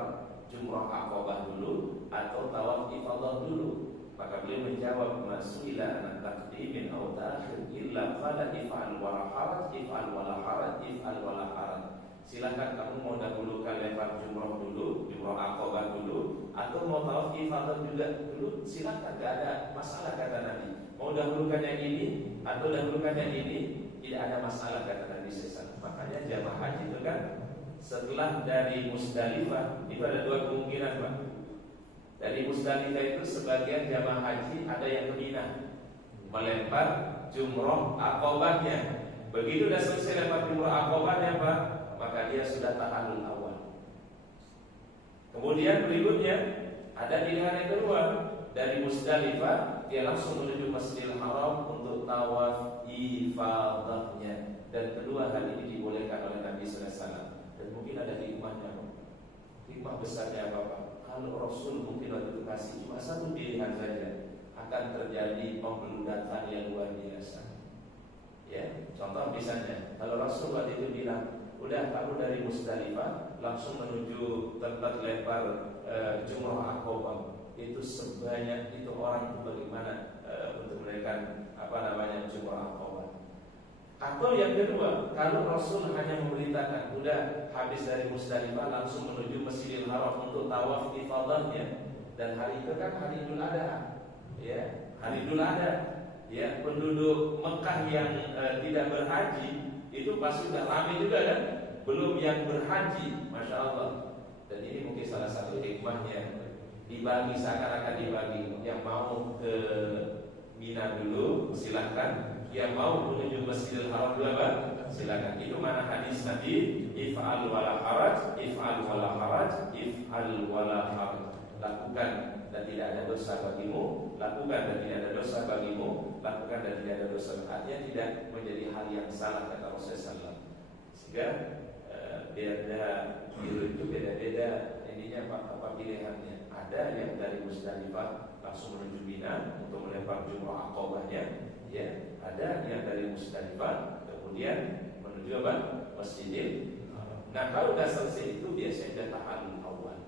jumrah aqobah dulu atau tawaf ifadah dulu? Maka beliau menjawab, masuila an taqdimin aw ta'khir illa qala if'al wala haraj, if'al wala haraj, if'al wala haraj. Silakan kamu mau dahulukan lempar jumrah dulu, jumrah aqobah dulu, atau mau tawaf ifadah juga dulu, silakan, tidak ada masalah, kata Nabi. Mau dahulukan yang ini atau dahulukan yang ini, tidak ada masalah, kata Nabi SAW. Makanya jamaah haji itu kan setelah dari Musdalifah itu ada 2 kemungkinan, Pak. Dari Musdalifah itu sebagian jamaah haji ada yang ke Mina melempar jumrah aqobahnya. Begitu sudah selesai lempar jumrah aqobahnya, Pak, maka dia sudah tahallul awal. Kemudian berikutnya ada pilihan yang kedua, dari Musdalifah dia langsung menuju Masjidil Haram untuk tawaf ifadahnya. Dan kedua hal ini dibolehkan oleh Nabi sallallahu alaihi wasallam. Dan mungkin ada hikmahnya, hikmah besarnya apa, Pak? Kalau Rasul mungkin waktu itu kasih cuma 1 pilihan saja, akan terjadi pembeludatan yang luar biasa. Ya, contoh misalnya, kalau Rasul waktu itu bilang, udah kamu dari Musdalifah langsung menuju tempat lempar jumrah aqobah, itu sebanyak itu orang itu bagaimana untuk menunaikan jumrah aqobah? Atau yang kedua, kalau Rasul hanya memberitakan, udah habis dari Musdalifah langsung menuju Masjidil Haram untuk tawaf ifadahnya, dan hari itu kan hari Idul Adha, ya, hari Idul Adha, ya, penduduk Mekah yang tidak berhaji itu pasti sudah ramai juga kan, belum yang berhaji, masya Allah. Dan ini mungkin salah satu hikmahnya, dibagi seakan-akan dibagi, yang mau ke Mina dulu silahkan, yang mau menuju Masjidil Haram dulu apa? Silakan. Itu mana hadis Nabi, if'al wala haraj, if'al wala haraj, if'al wala haraj. Lakukan dan tidak ada dosa bagimu, lakukan dan tidak ada dosa bagimu, lakukan dan tidak ada dosa. Artinya tidak menjadi hal yang salah, kata Rasulullah. Sehingga beda-beda ininya apa pilihannya. Ada yang dari Musdalifah langsung menuju Mina untuk melempar jumrah aqobahnya, ya. Ada yang dari Musdalifah kemudian menuju apa? Masjidil. Nah, kalau sudah selesai itu biasanya tahallul awal.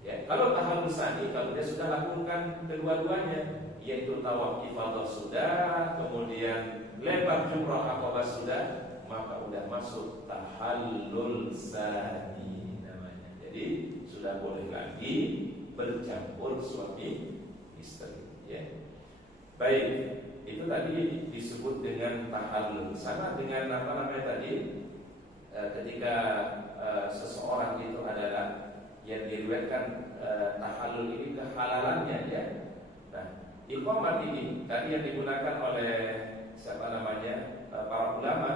Ya, kalau tahallul tsani, kalau dia sudah lakukan kedua-duanya, yaitu tawaf ifadah sudah, kemudian lempar jumrah aqobah sudah, maka sudah masuk tahallul tsani namanya. Jadi sudah boleh lagi bercampur suami istri, ya. Baik, itu tadi disebut dengan tahallul. Sama dengan tadi ketika seseorang itu adalah yang diriwayatkan tahallul ini kehalalannya ya. Nah, iqamah ini tadi yang digunakan oleh para ulama,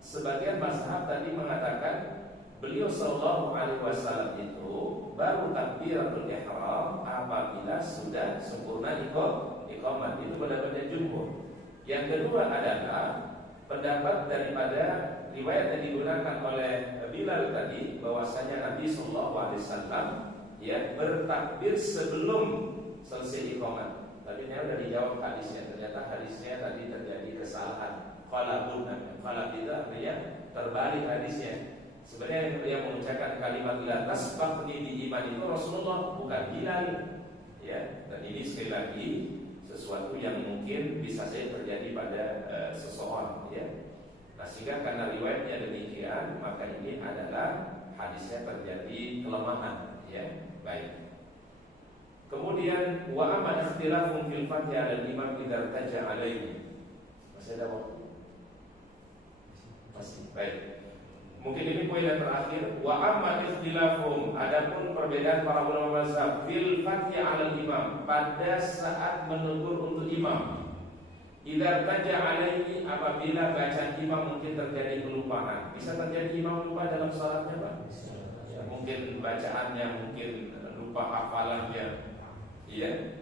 sebagian mazhab tadi mengatakan beliau sallallahu alaihi wasallam itu baru takbiratul ihram apabila sudah sempurna iqamah. Itu pendapat jumhur. Yang kedua adalah pendapat daripada riwayat yang digunakan oleh Bilal tadi, bahwasanya Nabi sallallahu alaihi wasallam ya bertakbir sebelum selesai iqamah. Tapi ini sudah dijawab hadisnya. Ternyata hadisnya tadi terjadi kesalahan. Qalabun itu artinya terbalik hadisnya. Sebenarnya yang mengucapkan kalimat la tasbaqni bi iman itu Rasulullah, bukan Bilal. Ya, dan ini sekali lagi sesuatu yang mungkin bisa saja terjadi pada seseorang ya. Nah, sehingga karena riwayatnya demikian, maka ini adalah hadisnya terjadi kelemahan ya. Baik. Kemudian wa amma ikhtilafun fil Fatihah al-imam idza taja alaihi. Masih ada waktu? Masih. Baik. Mungkin ini poin yang terakhir. Wa amma ikhtilafum, adapun perbedaan para ulama mazhab fil Fatihah al-imam pada saat menegur untuk imam. Idza taja alaihi, apabila bacaan imam mungkin terjadi kelupaan. Bisa terjadi imam lupa dalam salatnya, Pak? Ya, mungkin bacaannya, mungkin lupa hafalannya. Iya.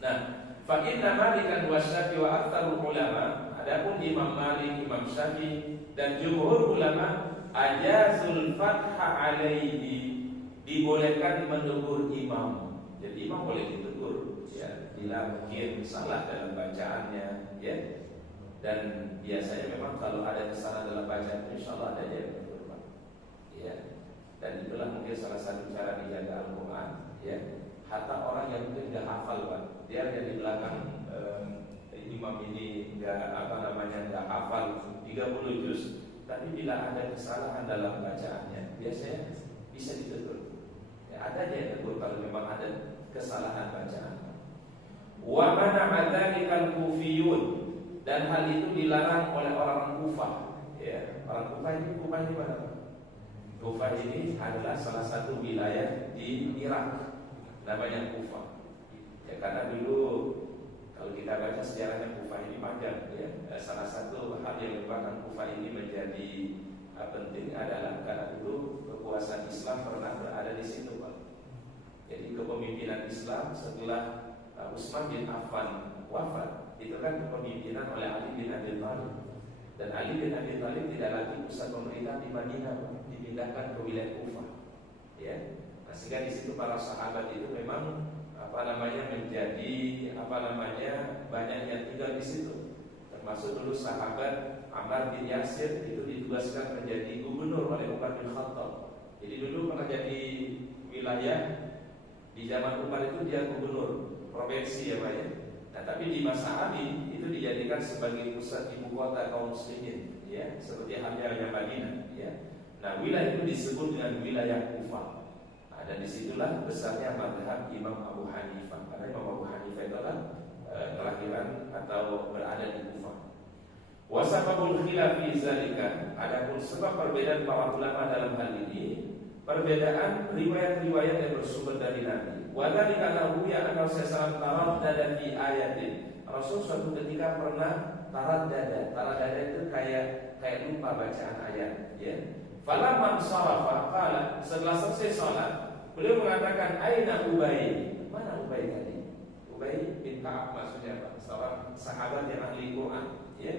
Nah, fa inna Malikan wa Syafi'i wa aktsarul ulama, adapun Imam Malik, Imam Syafi'i dan jumhur ulama ajazul fatha alaihi, dibolehkan menegur imam. Jadi imam boleh ditegur ya, bila mungkin salah dalam bacaannya ya. Dan biasanya memang kalau ada kesalahan dalam bacaan, insyaallah ada yang menegur Pak. Ya. Dan itulah mungkin salah satu cara dijaga Al-Qur'an ya. Hatta orang yang mungkin tidak hafal Pak, dia yang di belakang imam ini nggak hafal 30 juz, tapi bila ada kesalahan dalam bacaannya, biasanya bisa ditegur. Ya, ada aja yang tegur kalau memang ada kesalahan bacaan. Wa mana adzalikal kufiyun, dan hal itu dilarang oleh orang Kufah. Ya, orang Kufah ini mana? Kufah ini adalah salah satu wilayah di Irak, namanya Kufah. Ya, karena dulu kalau kita baca sejarahnya Kufah ini panjang ya. Salah satu hal yang menyebabkan Kufah ini menjadi penting adalah karena dulu kekuasaan Islam pernah berada di situ Pak. Jadi kepemimpinan Islam setelah Utsman bin Affan wafat, itu kan kepemimpinan oleh Ali bin Abi Thalib. Dan Ali bin Abi Thalib tidak lagi pusat pemerintah di Madinah, dipindahkan ke wilayah Kufah. Ya. Nah, sehingga di situ para sahabat itu memang menjadi banyak yang tinggal di situ. Termasuk dulu sahabat Ammar bin Yasir itu ditugaskan menjadi gubernur oleh Umar bin Khattab. Jadi dulu pernah jadi wilayah di zaman Umar itu dia gubernur provinsi ya Pak ya. Nah, tapi di masa Ali itu dijadikan sebagai pusat ibu kota kaum muslimin ya, seperti halnya Madinah ya. Nah, wilayah itu disebut dengan wilayah Kufah. Dan disitulah besarnya mazhab Imam Abu Hanifah. Karena Imam Abu Hanifah itu adalah kelahiran atau berada di Kufah. Wasababul khilaf fi zalika, adapun sebab perbedaan para ulama dalam hal ini, perbedaan riwayat-riwayat yang bersumber dari Nabi. Wa dzalika lahu ya anna sallallahu alaihi wasallam fi ayatin. Rasul suatu ketika pernah tarat dada itu kayak lupa bacaan ayat ya. Falamma sharafa qala, setelah selesai salat beliau mengatakan aina Ubay? Mana Ubay tadi? Ubay bin Ka'ab maksudnya Pak, seorang sahabat yang ahli Quran ya.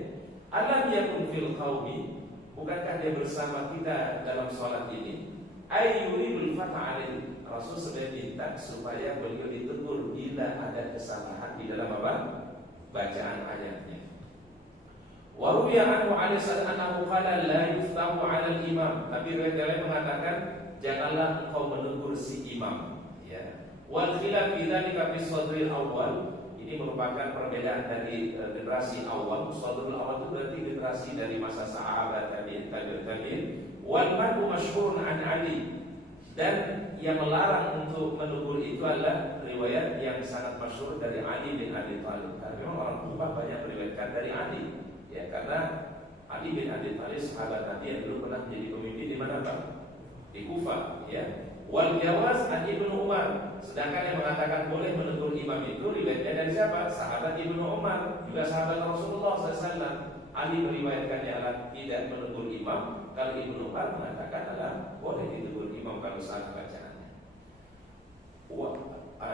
Alam yakun fil qaumi, bukankah dia bersama kita dalam salat ini? Ayyuridul fatha alaihi. Rasul sudah minta supaya beliau ditegur bila ada kesalahan di dalam apa? Bacaan ayatnya. Wa ruwiya anhu alaihi annahu qala la yuftahu 'ala al-imam. Nabi riwayat mengatakan janganlah engkau menegur si imam ya. Wal khilaf fi dzalika fi sadril awal, ini merupakan perbedaan dari generasi awal. Sadrul awal itu berarti generasi dari masa sahabat tabi'in. Wal madu masyhurun an Ali, dan yang melarang untuk menegur itu adalah riwayat yang sangat masyhur dari Ali bin Abi Thalib. Karena memang Imam Kufah banyak meriwayatkan dari Ali, ya, karena Ali bin Abi Thalib sahabat Nabi yang dulu pernah menjadi pemimpin di mana Pak? Di Kufah, ya. Wal jawaz an Ibnu Umar. Sedangkan yang mengatakan boleh menegur imam itu riwayatnya dari siapa? Sahabat Ibnu Umar, juga sahabat Rasulullah SAW. Ali meriwayatkannya adalah tidak menegur imam. Kalau Ibnu Umar mengatakan adalah boleh ditegur imam kalau salah bacaannya.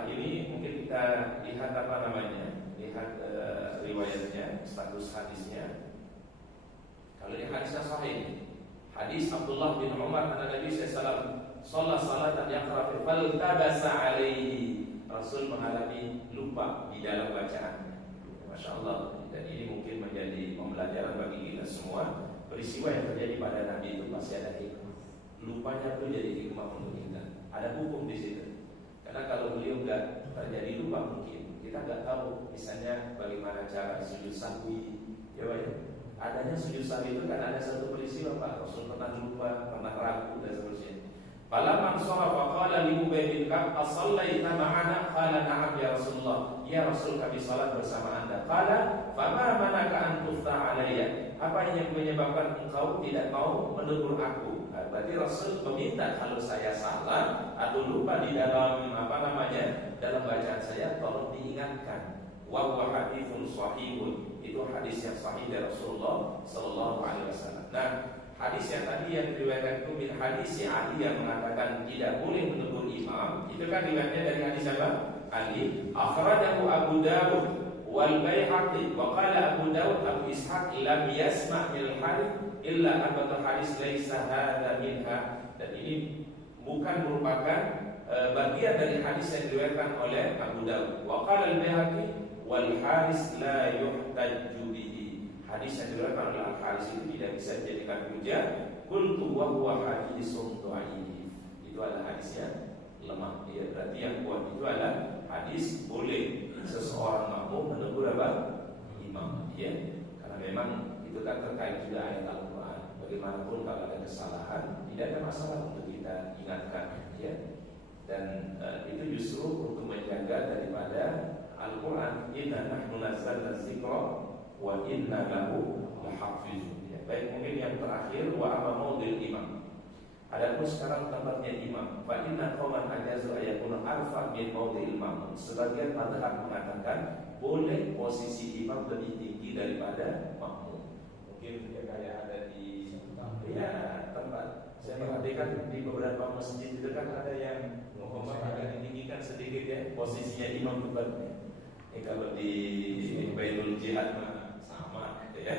Ini mungkin kita lihat apa namanya? Lihat riwayatnya, status hadisnya. Kalau ini hadisnya sahih. Hadis Abdullah bin Umar an Nabi sallallahu sholat salatan yaqra fal tabasa alaihi. Rasul mengalami lupa di dalam bacaannya. Masya Allah. Dan ini mungkin menjadi pembelajaran bagi kita semua. Peristiwa yang terjadi pada Nabi itu pasti ada hikmah. Lupanya itu jadi hikmah untuk kita. Ada hukum di situ. Karena kalau beliau nggak terjadi lupa mungkin kita nggak tahu misalnya bagaimana cara sujud sahwi. Ya Pak ya. Adanya sujud sahwi itu karena ada satu peristiwa Pak. Rasul pernah lupa, pernah ragu dan seterusnya. Falamman sharafa qala li Ubay bin Ka'ab asallaita ma'ana qala na'am ya Rasulullah. Ya Rasul, kami salat bersama Anda. Qala fama manaka an tufta alayya. Apa yang menyebabkan engkau tidak mau menegur aku? Berarti Rasul meminta kalau saya salah atau lupa di dalam dalam bacaan saya tolong diingatkan. Wa huwa haditsun shahihun. Itu hadis yang sahih dari Rasulullah sallallahu alaihi wasallam. Nah, hadis yang tadi yang diriwayatkan itu min hadis Ali yang mengatakan tidak boleh menegur imam, itu kan riwayatnya dari hadis apa? Ali. Akhrajahu Abu Dawud wal Baihaqi wa qala Abu Dawud Abu Ishaq lam yasma' bil hadis illa anna hadis laisa hadza minha. Dan ini bukan merupakan bagian dari hadis yang diriwayatkan oleh Abu Dawud. Wa qala al Baihaqi wal hadis la yuhtajju bihi. Hadis yang diriwayatkan oleh Al-Haris itu tidak bisa dijadikan hujah. Qultu wa huwa haditsun dhaif. Itu adalah hadis yang lemah. Ya, berarti yang kuat itu adalah hadis boleh seseorang makmum menegur apa? Imam. Ya, karena memang itu kan terkait juga ayat Al-Quran. Bagaimanapun kalau ada kesalahan, tidak ada masalah untuk kita ingatkan. Ya, dan itu justru untuk menjaga daripada Al-Quran. Inna nahnu nazzalna dzikra wa inna lahu lahafizun. Ya, baik, mungkin yang terakhir wa amma maudil imam. Adapun sekarang tempatnya imam. Fa inna qauman ajazu ayakuna arfa min maudil imam. Sebagian mazhab mengatakan boleh posisi imam lebih tinggi daripada makmum. Mungkin ya kayak ada di tempat. Saya perhatikan di beberapa masjid itu kan ada yang Muhammad agak ditinggikan sedikit ya posisinya imam tempatnya. Kalau di Baitul Jihad sama ya.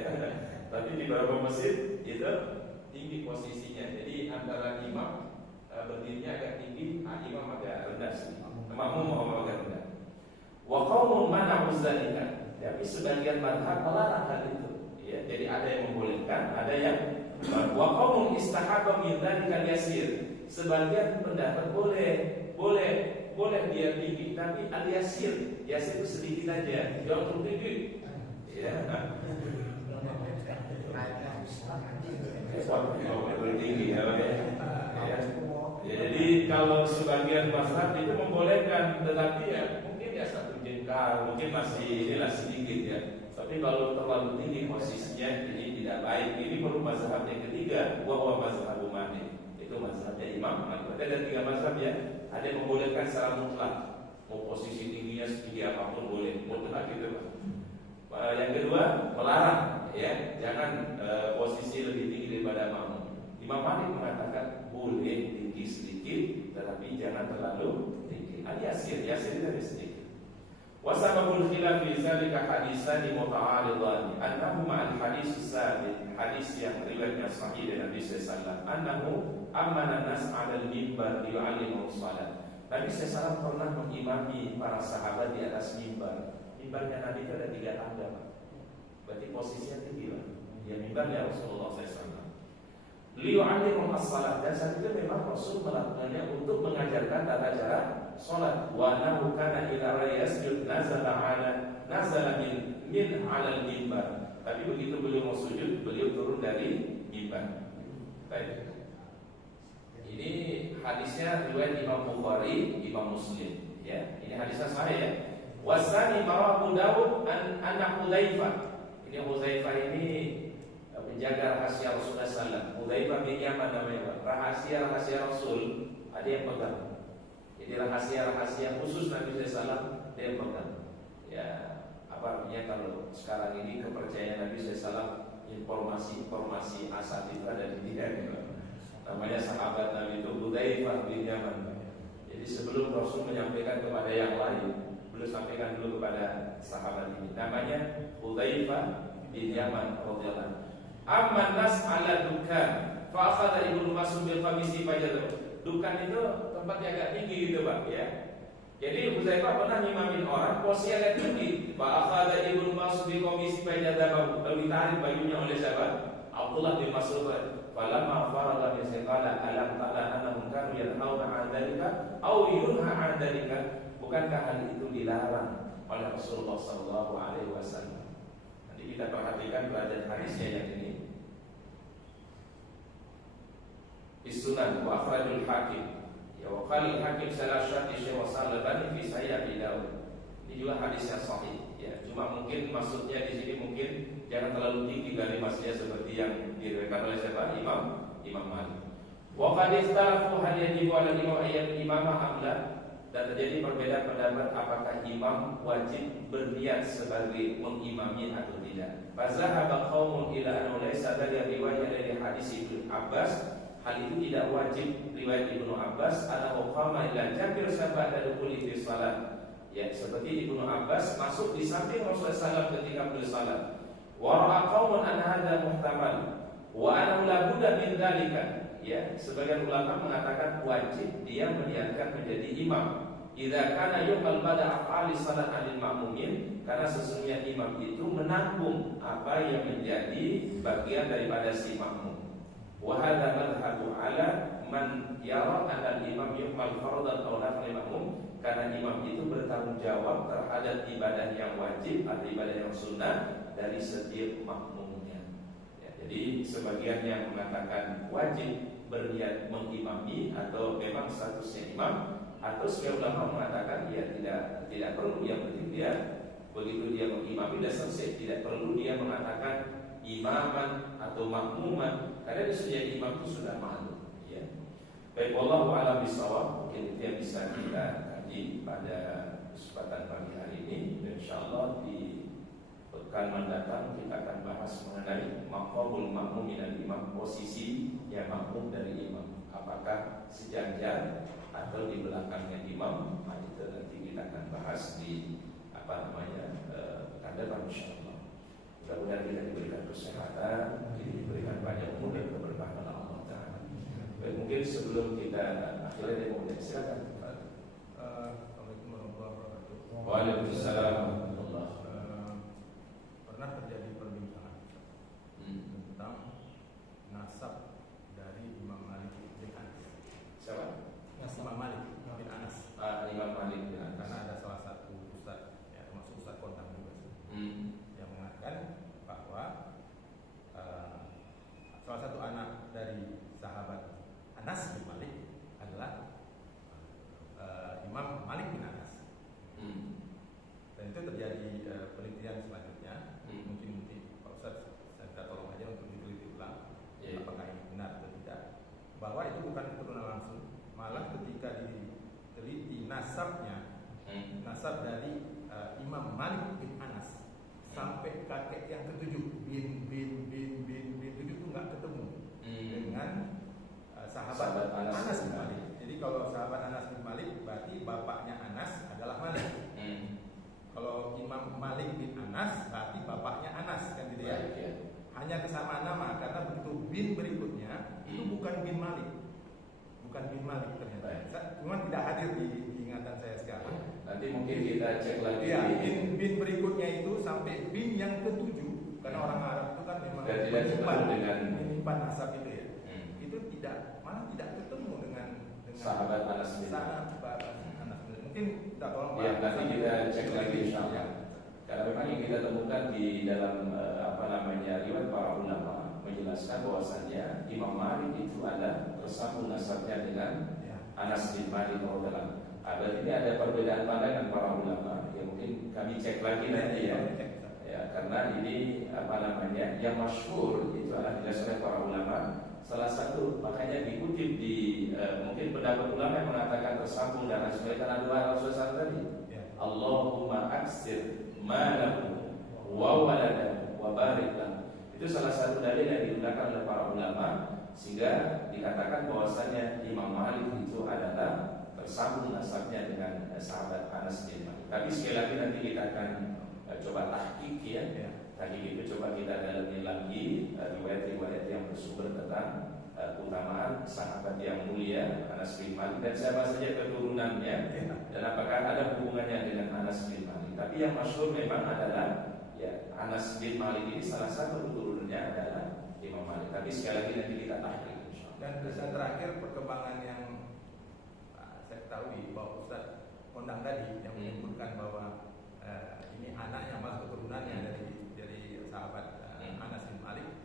Tapi di beberapa masjid itu tinggi posisinya. Jadi antara imam berdirinya agak tinggi, imam agak rendah sih. Makmum agak rendah. Wa qaumun mana'u dzalika. Tapi sebagian mazhab melarang hal itu. Ya, jadi ada yang membolehkan, ada yang wa qaumun istahaba min dzalika yasir. Sebagian pendapat boleh dia tinggi tapi al-yasir. Yasir itu sedikit aja, jangan terlalu tinggi. Ya. Tinggi ya. Jadi kalau sebagian mazhab itu membolehkan, tetapi ya mungkin ya satu jengkal, mungkin masih inilah sedikit ya. Tapi kalau terlalu tinggi posisinya ini tidak baik. Ini baru mazhab yang ketiga, wa mazhab Malik. Itu mazhabnya Imam Malik. Ada 3 mazhab ya. Ada yang membolehkan secara mutlak. Mau posisi tingginya setinggi apapun boleh, mutlak gitu Pak. Yang kedua melarang ya, jangan posisi lebih tinggi daripada makmum. Imam Malik mengatakan boleh tinggi sedikit, tetapi jangan terlalu tinggi. Yasir dari sedikit. Wasababul khilaf fi zalika hadisan muta'aridan. Annahu ma'al hadis sabit, hadis yang riwayatnya sahih dari Nabi sallallahu alaihi wasallam, annahu amana nas 'alal mimbar yu'allimu shalat. Nabi SAW pernah mengimami para sahabat di atas mimbar. Mimbarnya Nabi itu ada 3 tangga, Pak. Berarti posisinya tinggi lah. Ya mimbarnya Rasulullah SAW. Liyu'allimu as-salat. Dan saat itu memang Rasul melakukannya untuk mengajarkan tata cara sholat. Wa nahu kana idza yasjud nazala min 'alal mimbar. Tapi begitu beliau mau sujud, beliau turun dari mimbar. Baik. Ini hadisnya riwayat Imam Bukhari, Imam Muslim. Ya, ini hadisnya sahih ya. Wasani Abu Daud anak Hudzaifah. Ini Hudzaifah ini menjaga rahasia Rasulullah SAW. Hudzaifah bin Yaman namanya. Rahasia Rasul ada yang pegang. Jadi rahasia khusus Nabi SAW dia yang pegang. Ya, apa artinya kalau sekarang ini kepercayaan Nabi SAW, informasi asal itu ada di dia. Namanya sahabat Nabi itu Hudzaifah bin Yaman. Jadi sebelum Rasul menyampaikan kepada yang lain, beliau sampaikan dulu kepada sahabat ini. Namanya Hudzaifah bin Yaman radhiyallahu. Amman nas ala dukan, fa akhadha Ibnu Mas'ud bil qamisi fajadahu. Dukan itu tempatnya agak tinggi gitu, Pak, ya. Jadi Hudzaifah pernah nyimamin orang posisi agak tinggi. Fa akhadha Ibnu Mas'ud bil qamisi fajadahu. Lalu ditarik bajunya oleh siapa? Abdullah bin Mas'ud. Falamma farada min siqala alam ta'ala annahum kanu yanhauna 'an dzalika aw yunha 'an dzalika. Bukankah hal itu dilarang oleh Rasulullah sallallahu alaihi wasallam? Nanti kita perhatikan pelajaran hadisnya yang ini. Sunan wa akhrajul Hakim. Ya wa qala al-Hakim salasati syekh wa salabani fi sahih Abi Daud. Ini juga hadis yang sahih. Ya, cuma mungkin maksudnya di sini mungkin jangan terlalu tinggi dari masnya seperti yang diriwayatkan oleh siapa? Imam Malik. Wa qad ikhtalafu hal yajibu 'ala al-imam ayyam imamah am la. Dan terjadi perbedaan pendapat apakah imam wajib berniat sebagai mengimami atau tidak. Fazahaba qaumun ila anna laysa dari riwayat dari hadis Ibnu Abbas. Hal itu tidak wajib riwayat Ibnu Abbas ada qama ila Jabir sabada dukuli fi salat. Ya, seperti Ibnu Abbas masuk di samping Rasulullah SAW ketika beliau salat. Wa ra'a qaumun an hadza muhtamal wa ana la budda min dzalika. Ya, sebagian ulama mengatakan wajib dia meniatkan menjadi imam. Idza kana yuqal bada af'ali salat alil ma'mumin, karena sesungguhnya imam itu menanggung apa yang menjadi bagian daripada si makmum. Wa hadza madhhabu ala man yara anna al-imam yuqal fardhan aw nafil makmum, karena imam itu bertanggung jawab terhadap ibadah yang wajib atau ibadah yang sunnah dari setiap makmumnya. Ya, jadi sebagian yang mengatakan wajib berniat mengimami atau memang statusnya imam, atau sebagian ulama mengatakan ya tidak perlu dia begitu dia mengimami dan selesai, tidak perlu dia mengatakan imaman atau makmuman, karena dia sudah imam itu sudah maklum. Ya. Baik, wallahu a'lam bishawab. Mungkin itu yang bisa kita kaji pada kesempatan pagi hari ini. Insyaallah di pekan mendatang kita akan bahas mengenai maqamul makmum minal imam, posisi yang makmum dari imam, apakah sejajar atau di belakangnya imam. Itu nanti kita akan bahas di pekan depan insyaallah. Mudah-mudahan kita diberikan kesehatan, diberikan banyak umur dan keberkahan Allah Ta'ala. Baik, mungkin sebelum kita akhirnya mau silakan. Assalamualaikum warahmatullahi wabarakatuh. Waalaikumsalam warahmatullahi wabarakatuh. Pernah terjadi perbincangan tentang nasab dari Imam Malik bin Anas. Siapa? Imam Malik bin Anas. Imam Malik bin Anas. Karena ada salah satu ustaz, ya termasuk ustaz kondang juga sih, yang mengatakan bahwa salah satu anak dari sahabat Anas bin Malik adalah Imam Malik bin Anas. Dan itu terjadi penelitian selanjutnya. Mungkin Pak Ustaz saya minta tolong aja untuk diteliti ulang, apakah ini benar atau tidak, bahwa itu bukan keturunan langsung. Malah ketika diteliti nasabnya, nasab dari Imam Malik bin Anas sampai kakek yang ketujuh bin 7 itu nggak ketemu dengan sahabat Anas bin Malik. Jadi kalau sahabat Anas bin Malik berarti bapaknya Anas adalah Malik. Kalau Imam Malik bin Anas berarti bapaknya Anas, kan gitu ya. Hanya kesamaan nama, karena begitu bin berikutnya itu bukan bin Malik. Bukan bin Malik ternyata. Cuma tidak hadir di ingatan saya sekarang. Nanti mungkin kita cek lagi. Ya, bin berikutnya itu sampai bin yang ke-7. Karena orang Arab itu kan memang menyimpan nasab itu ya. Itu malah tidak ketemu dengan sahabat Anas bin Malik. Mungkin kita tolong ya, nanti kita cek lagi insyaallah. Karena memang yang kita temukan di dalam riwayat para ulama menjelaskan bahwasannya Imam Malik itu ada tersambung nasabnya dengan Anas bin Malik radhiyallahu anhu. Berarti ini ada perbedaan pandangan para ulama yang mungkin kami cek lagi nanti ya. Ya, karena ini apa namanya, yang masyhur itu adalah dijelaskan para ulama. Salah satu makanya dikutip di mungkin pendapat ulama yang mengatakan tersambung dan sesuai karena doa Rasulullah tadi. Allahumma aksir malahu wa waladahu wa barik lahu. Itu salah satu dalil yang digunakan oleh para ulama sehingga dikatakan bahwasanya Imam Malik itu adalah tersambung nasabnya dengan sahabat Anas bin Malik. Tapi sekali lagi nanti kita akan coba tahqiq ya. Tadi itu coba kita dalami lagi riwayat-riwayat yang bersumber tentang keutamaan sahabat yang mulia Anas bin Malik dan siapa saja keturunannya dan apakah ada hubungannya dengan Anas bin Malik. Tapi yang masyhur memang adalah ya Anas bin Malik ini salah satu keturunannya adalah Imam Malik. Tapi sekali lagi nanti kita tahqiq insyaallah. Dan terakhir perkembangan yang saya ketahui bahwa Ustaz Kondang tadi yang menyebutkan bahwa ini anaknya malah keturunannya dari sahabat Anas bin Malik,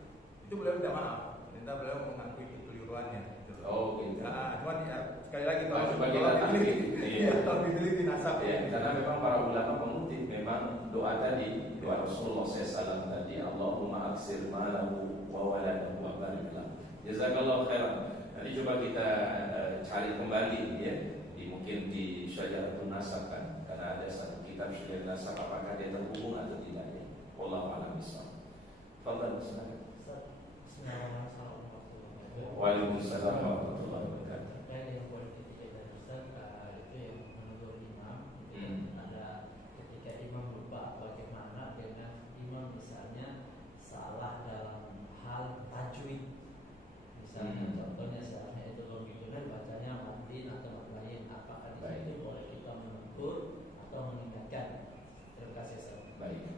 itu beliau tidak maaf, minta beliau mengakui kekeliruannya. Gitu. Oh gitu. Nah, cuman ya sekali lagi coba kita diteliti nasab ya, karena memang para ulama mengutip memang doa tadi, doa Rasulullah SAW tadi, Allahumma aksir malahu wa waladahu wa barik lahu. Jazakallahu khairan. Nanti coba kita cari kembali ya, mungkin di Syajaratul Nasab kan, karena ada satu kitab Syajaratul Nasab, apakah dia terhubung atau tidak ya. Wallahu a'lam bishawab. Fadhal silakan. Waalaikumsalam warahmatullahi wabarakatuh. Terkait dengan politik dan Ustaz, itu yang menegur imam. Ada ketika imam lupa bagaimana dengan imam misalnya salah dalam hal tajwid. Misalnya contohnya seandainya itu logiknya bacanya matin atau lain, apakah di situ boleh kita menegur atau mengingatkan? Terima kasih Ustaz. Baik.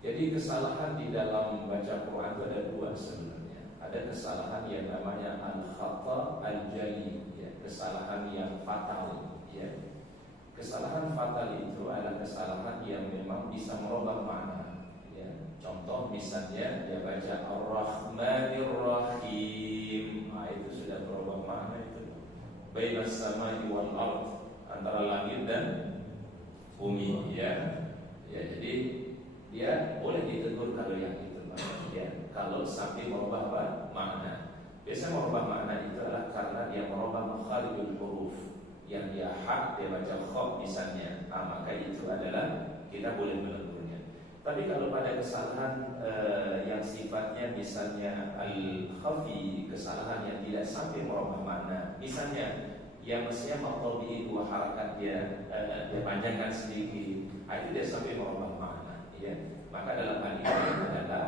Jadi kesalahan di dalam baca Quran itu ada dua sebenarnya. Ada kesalahan yang namanya al-khata al-jali, ya, kesalahan yang fatal, ya. Kesalahan fatal itu adalah kesalahan yang memang bisa merubah makna, ya. Contoh misalnya dia baca Ar-Rahmanir Rahim, itu sudah merubah makna itu. Bainas samai wal ard, antara langit dan bumi, ya. Ya, jadi dia boleh ditegur kalau yang itu, ya. Kalau sampai merubah makna. Biasanya merubah makna itu adalah karena dia merubah makharijul huruf. Yang dia hak, dia baca kha misalnya, maka itu adalah kita boleh menegurnya. Tapi kalau pada kesalahan yang sifatnya misalnya al-khafi, kesalahan yang tidak sampai merubah makna, misalnya yang mestinya maqtabi dua harakat dia panjangkan sedikit, itu dia sampai merubah makna, ya. Maka dalam hal ini adalah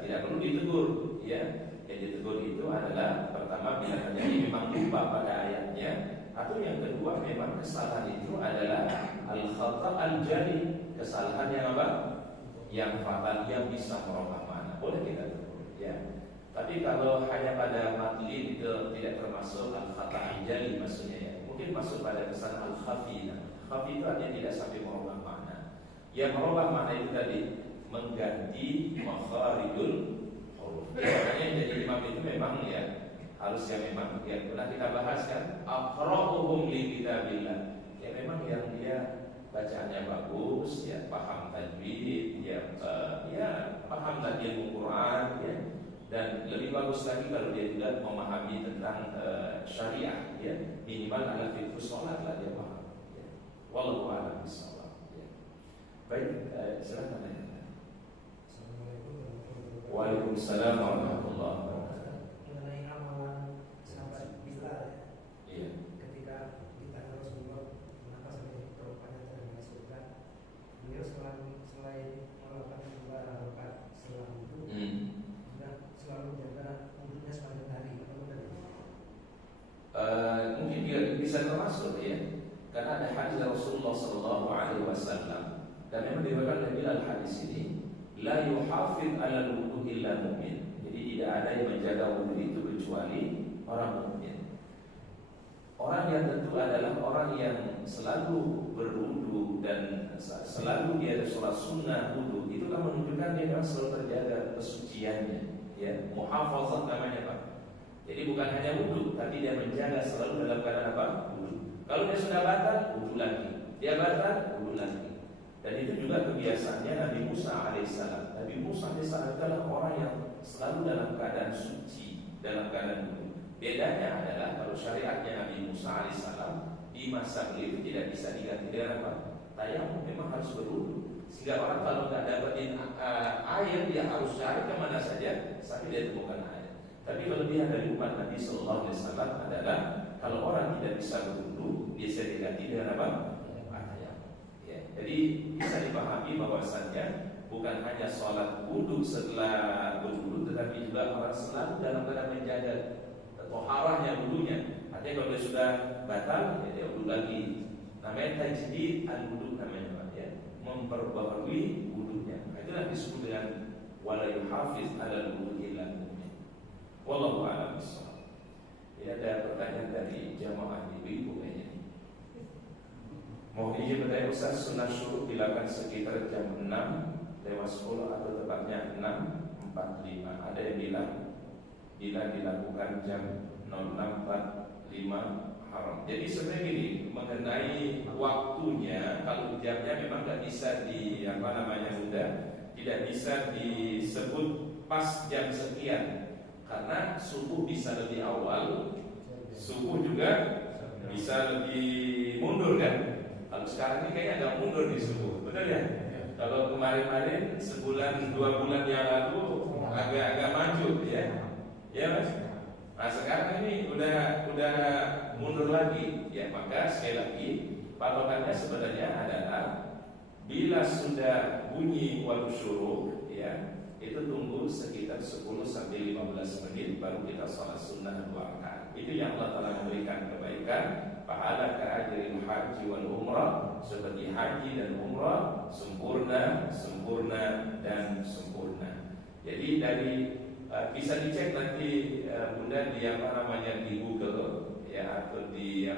tidak perlu ditegur, ya. Yang ditegur itu adalah pertama bila terjadi memang lupa pada ayatnya, atau yang kedua memang kesalahan itu adalah al-khata al-jali, kesalahan yang apa? Yang fatal, yang bisa merubah makna, boleh kita tegur, ya. Tapi kalau hanya pada matlin itu tidak termasuk al-khata al-jali maksudnya, ya. Mungkin masuk pada kesalahan al-khafi. Khafi itu artinya tidak sampai merubah makna. Yang merubah makna itu tadi mengganti makharijul huruf. Makanya jadi imam itu memang ya harusnya memang yang pernah kita bahas kan, aqra'uhum li kitabillah. Ya memang yang dia bacaannya bagus, ya paham tajwid, ya paham ilmu Quran, ya. Dan lebih bagus lagi kalau dia juga memahami tentang syariah, ya. Minimal ada fiqh sholat lah dia paham. Ya. Wallahu a'lam bishawab. Ya. Baik, silakan. Waalaikumsalam warahmatullahi wabarakatuh. Mengenai amalan sahabat Bilal, Iya. ketika ditanya Rasulullah kenapa sampai terupanya terhadap surga, beliau selain melakukan dua rakaat setelah wudhu, juga selalu jaga wudhunya sepanjang hari. Atau benar? Mungkin dia bisa termasuk, ya, karena ada hadis Rasulullah SAW dan memang diriwayatkan oleh Bilal hadis ini. La yuhafid ala wudu illa mu'min. Jadi tidak ada yang menjaga wudu itu kecuali orang mukmin. Orang yang tentu adalah orang yang selalu berwudu dan selalu dia ada sholat sunnah wudu, itu kan menunjukkan dia memang selalu terjaga kesuciannya, ya. Muhafazah namanya, Pak. Jadi bukan hanya wudu, tapi dia menjaga selalu dalam keadaan apa? Wudu. Kalau dia sudah batal, wudu lagi. Dia batal, wudu lagi. Dan itu juga kebiasaannya Nabi Musa alaihissalam. Nabi Musa alaihissalam adalah orang yang selalu dalam keadaan suci, dalam keadaan wudu. Bedanya adalah kalau syariatnya Nabi Musa alaihissalam di masa beliau itu tidak bisa diganti dengan apa? Tayamum, memang harus berwudu. Sehingga orang kalau nggak dapetin air dia harus cari kemana saja sampai dia temukan air. Tapi kelebihan dari umat Nabi Sallallahu Alaihi Wasallam adalah kalau orang tidak bisa berwudu, dia bisa diganti dengan apa? Jadi bisa dipahami bahwasannya bukan hanya sholat wudu setelah berwudu, tetapi juga orang selalu dalam keadaan menjaga toharahnya wudunya. Artinya kalau dia sudah batal, ya dia wudu lagi. Namanya tajdid al-wudu namanya, ya, memperbaharui wudunya. Itulah disebut dengan wala yuhafiz ala wudu illa mu'min. Wallahu a'lam bishawab. Ini ada pertanyaan dari jamaah ibu-ibu kayaknya. Mohon izin bertanya Ustaz, sunah syuruk dilakukan sekitar jam 6:10 atau tepatnya 6:45. Ada yang bilang bila dilakukan jam 06:45 haram. Jadi sebenarnya gini, mengenai waktunya, kalau jamnya memang tidak bisa tidak bisa disebut pas jam sekian, karena subuh bisa lebih awal, subuh juga bisa lebih mundur kan. Kalau sekarang ini kayaknya agak mundur di subuh, betul ya? Kalau kemarin-kemarin sebulan 2 bulan yang lalu agak maju, ya, ya mas. Nah sekarang ini udah mundur lagi, ya. Maka sekali lagi patokannya sebenarnya adalah bila sudah bunyi waktu syuruk, ya, itu tunggu sekitar 10 sampai 15 menit baru kita sholat sunnah 2 rakaat. Itu yang Allah telah memberikan kebaikan, pahala keajrin haji wal umrah, seperti haji dan umrah sempurna dan sempurna. Jadi dari bisa dicek nanti Bunda di di Google, ya, atau di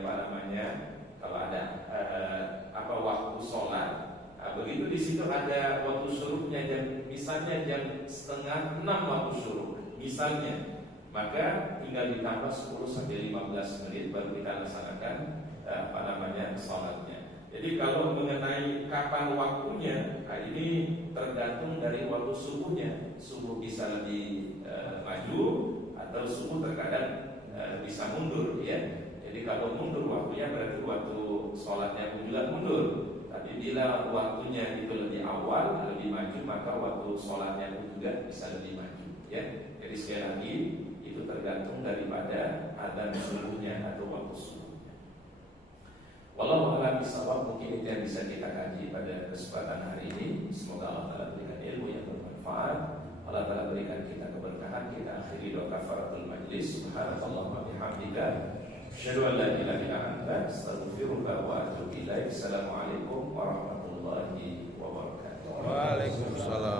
kalau ada waktu sholat. Begitu di situ ada waktu syuruknya misalnya jam 5:30 waktu syuruk misalnya, maka tinggal ditambah 10 sampai 15 menit baru kita laksanakan sholatnya. Jadi kalau mengenai kapan waktunya, ini tergantung dari waktu subuhnya. Subuh bisa lebih maju atau subuh terkadang bisa mundur, ya. Jadi kalau mundur waktunya berarti waktu sholatnya pun juga mundur. Tapi bila waktunya itu lebih awal, lebih maju, maka waktu sholatnya pun juga bisa lebih maju, ya. Jadi sekali lagi itu tergantung daripada adzan subuhnya atau waktu subuhnya. Wallahu a'lam bishawab. Mungkin itu yang bisa kita kaji pada kesempatan hari ini. Semoga Allah Ta'ala berikan ilmu yang bermanfaat, Allah Ta'ala berikan kita keberkahan. Kita akhiri doa kafaratul majlis. Subhanallah wa bihamdika, asyhadu an la ilaha illa anta, astaghfiruka wa atubu ilaik. Assalamualaikum warahmatullahi wabarakatuh. Waalaikumsalam.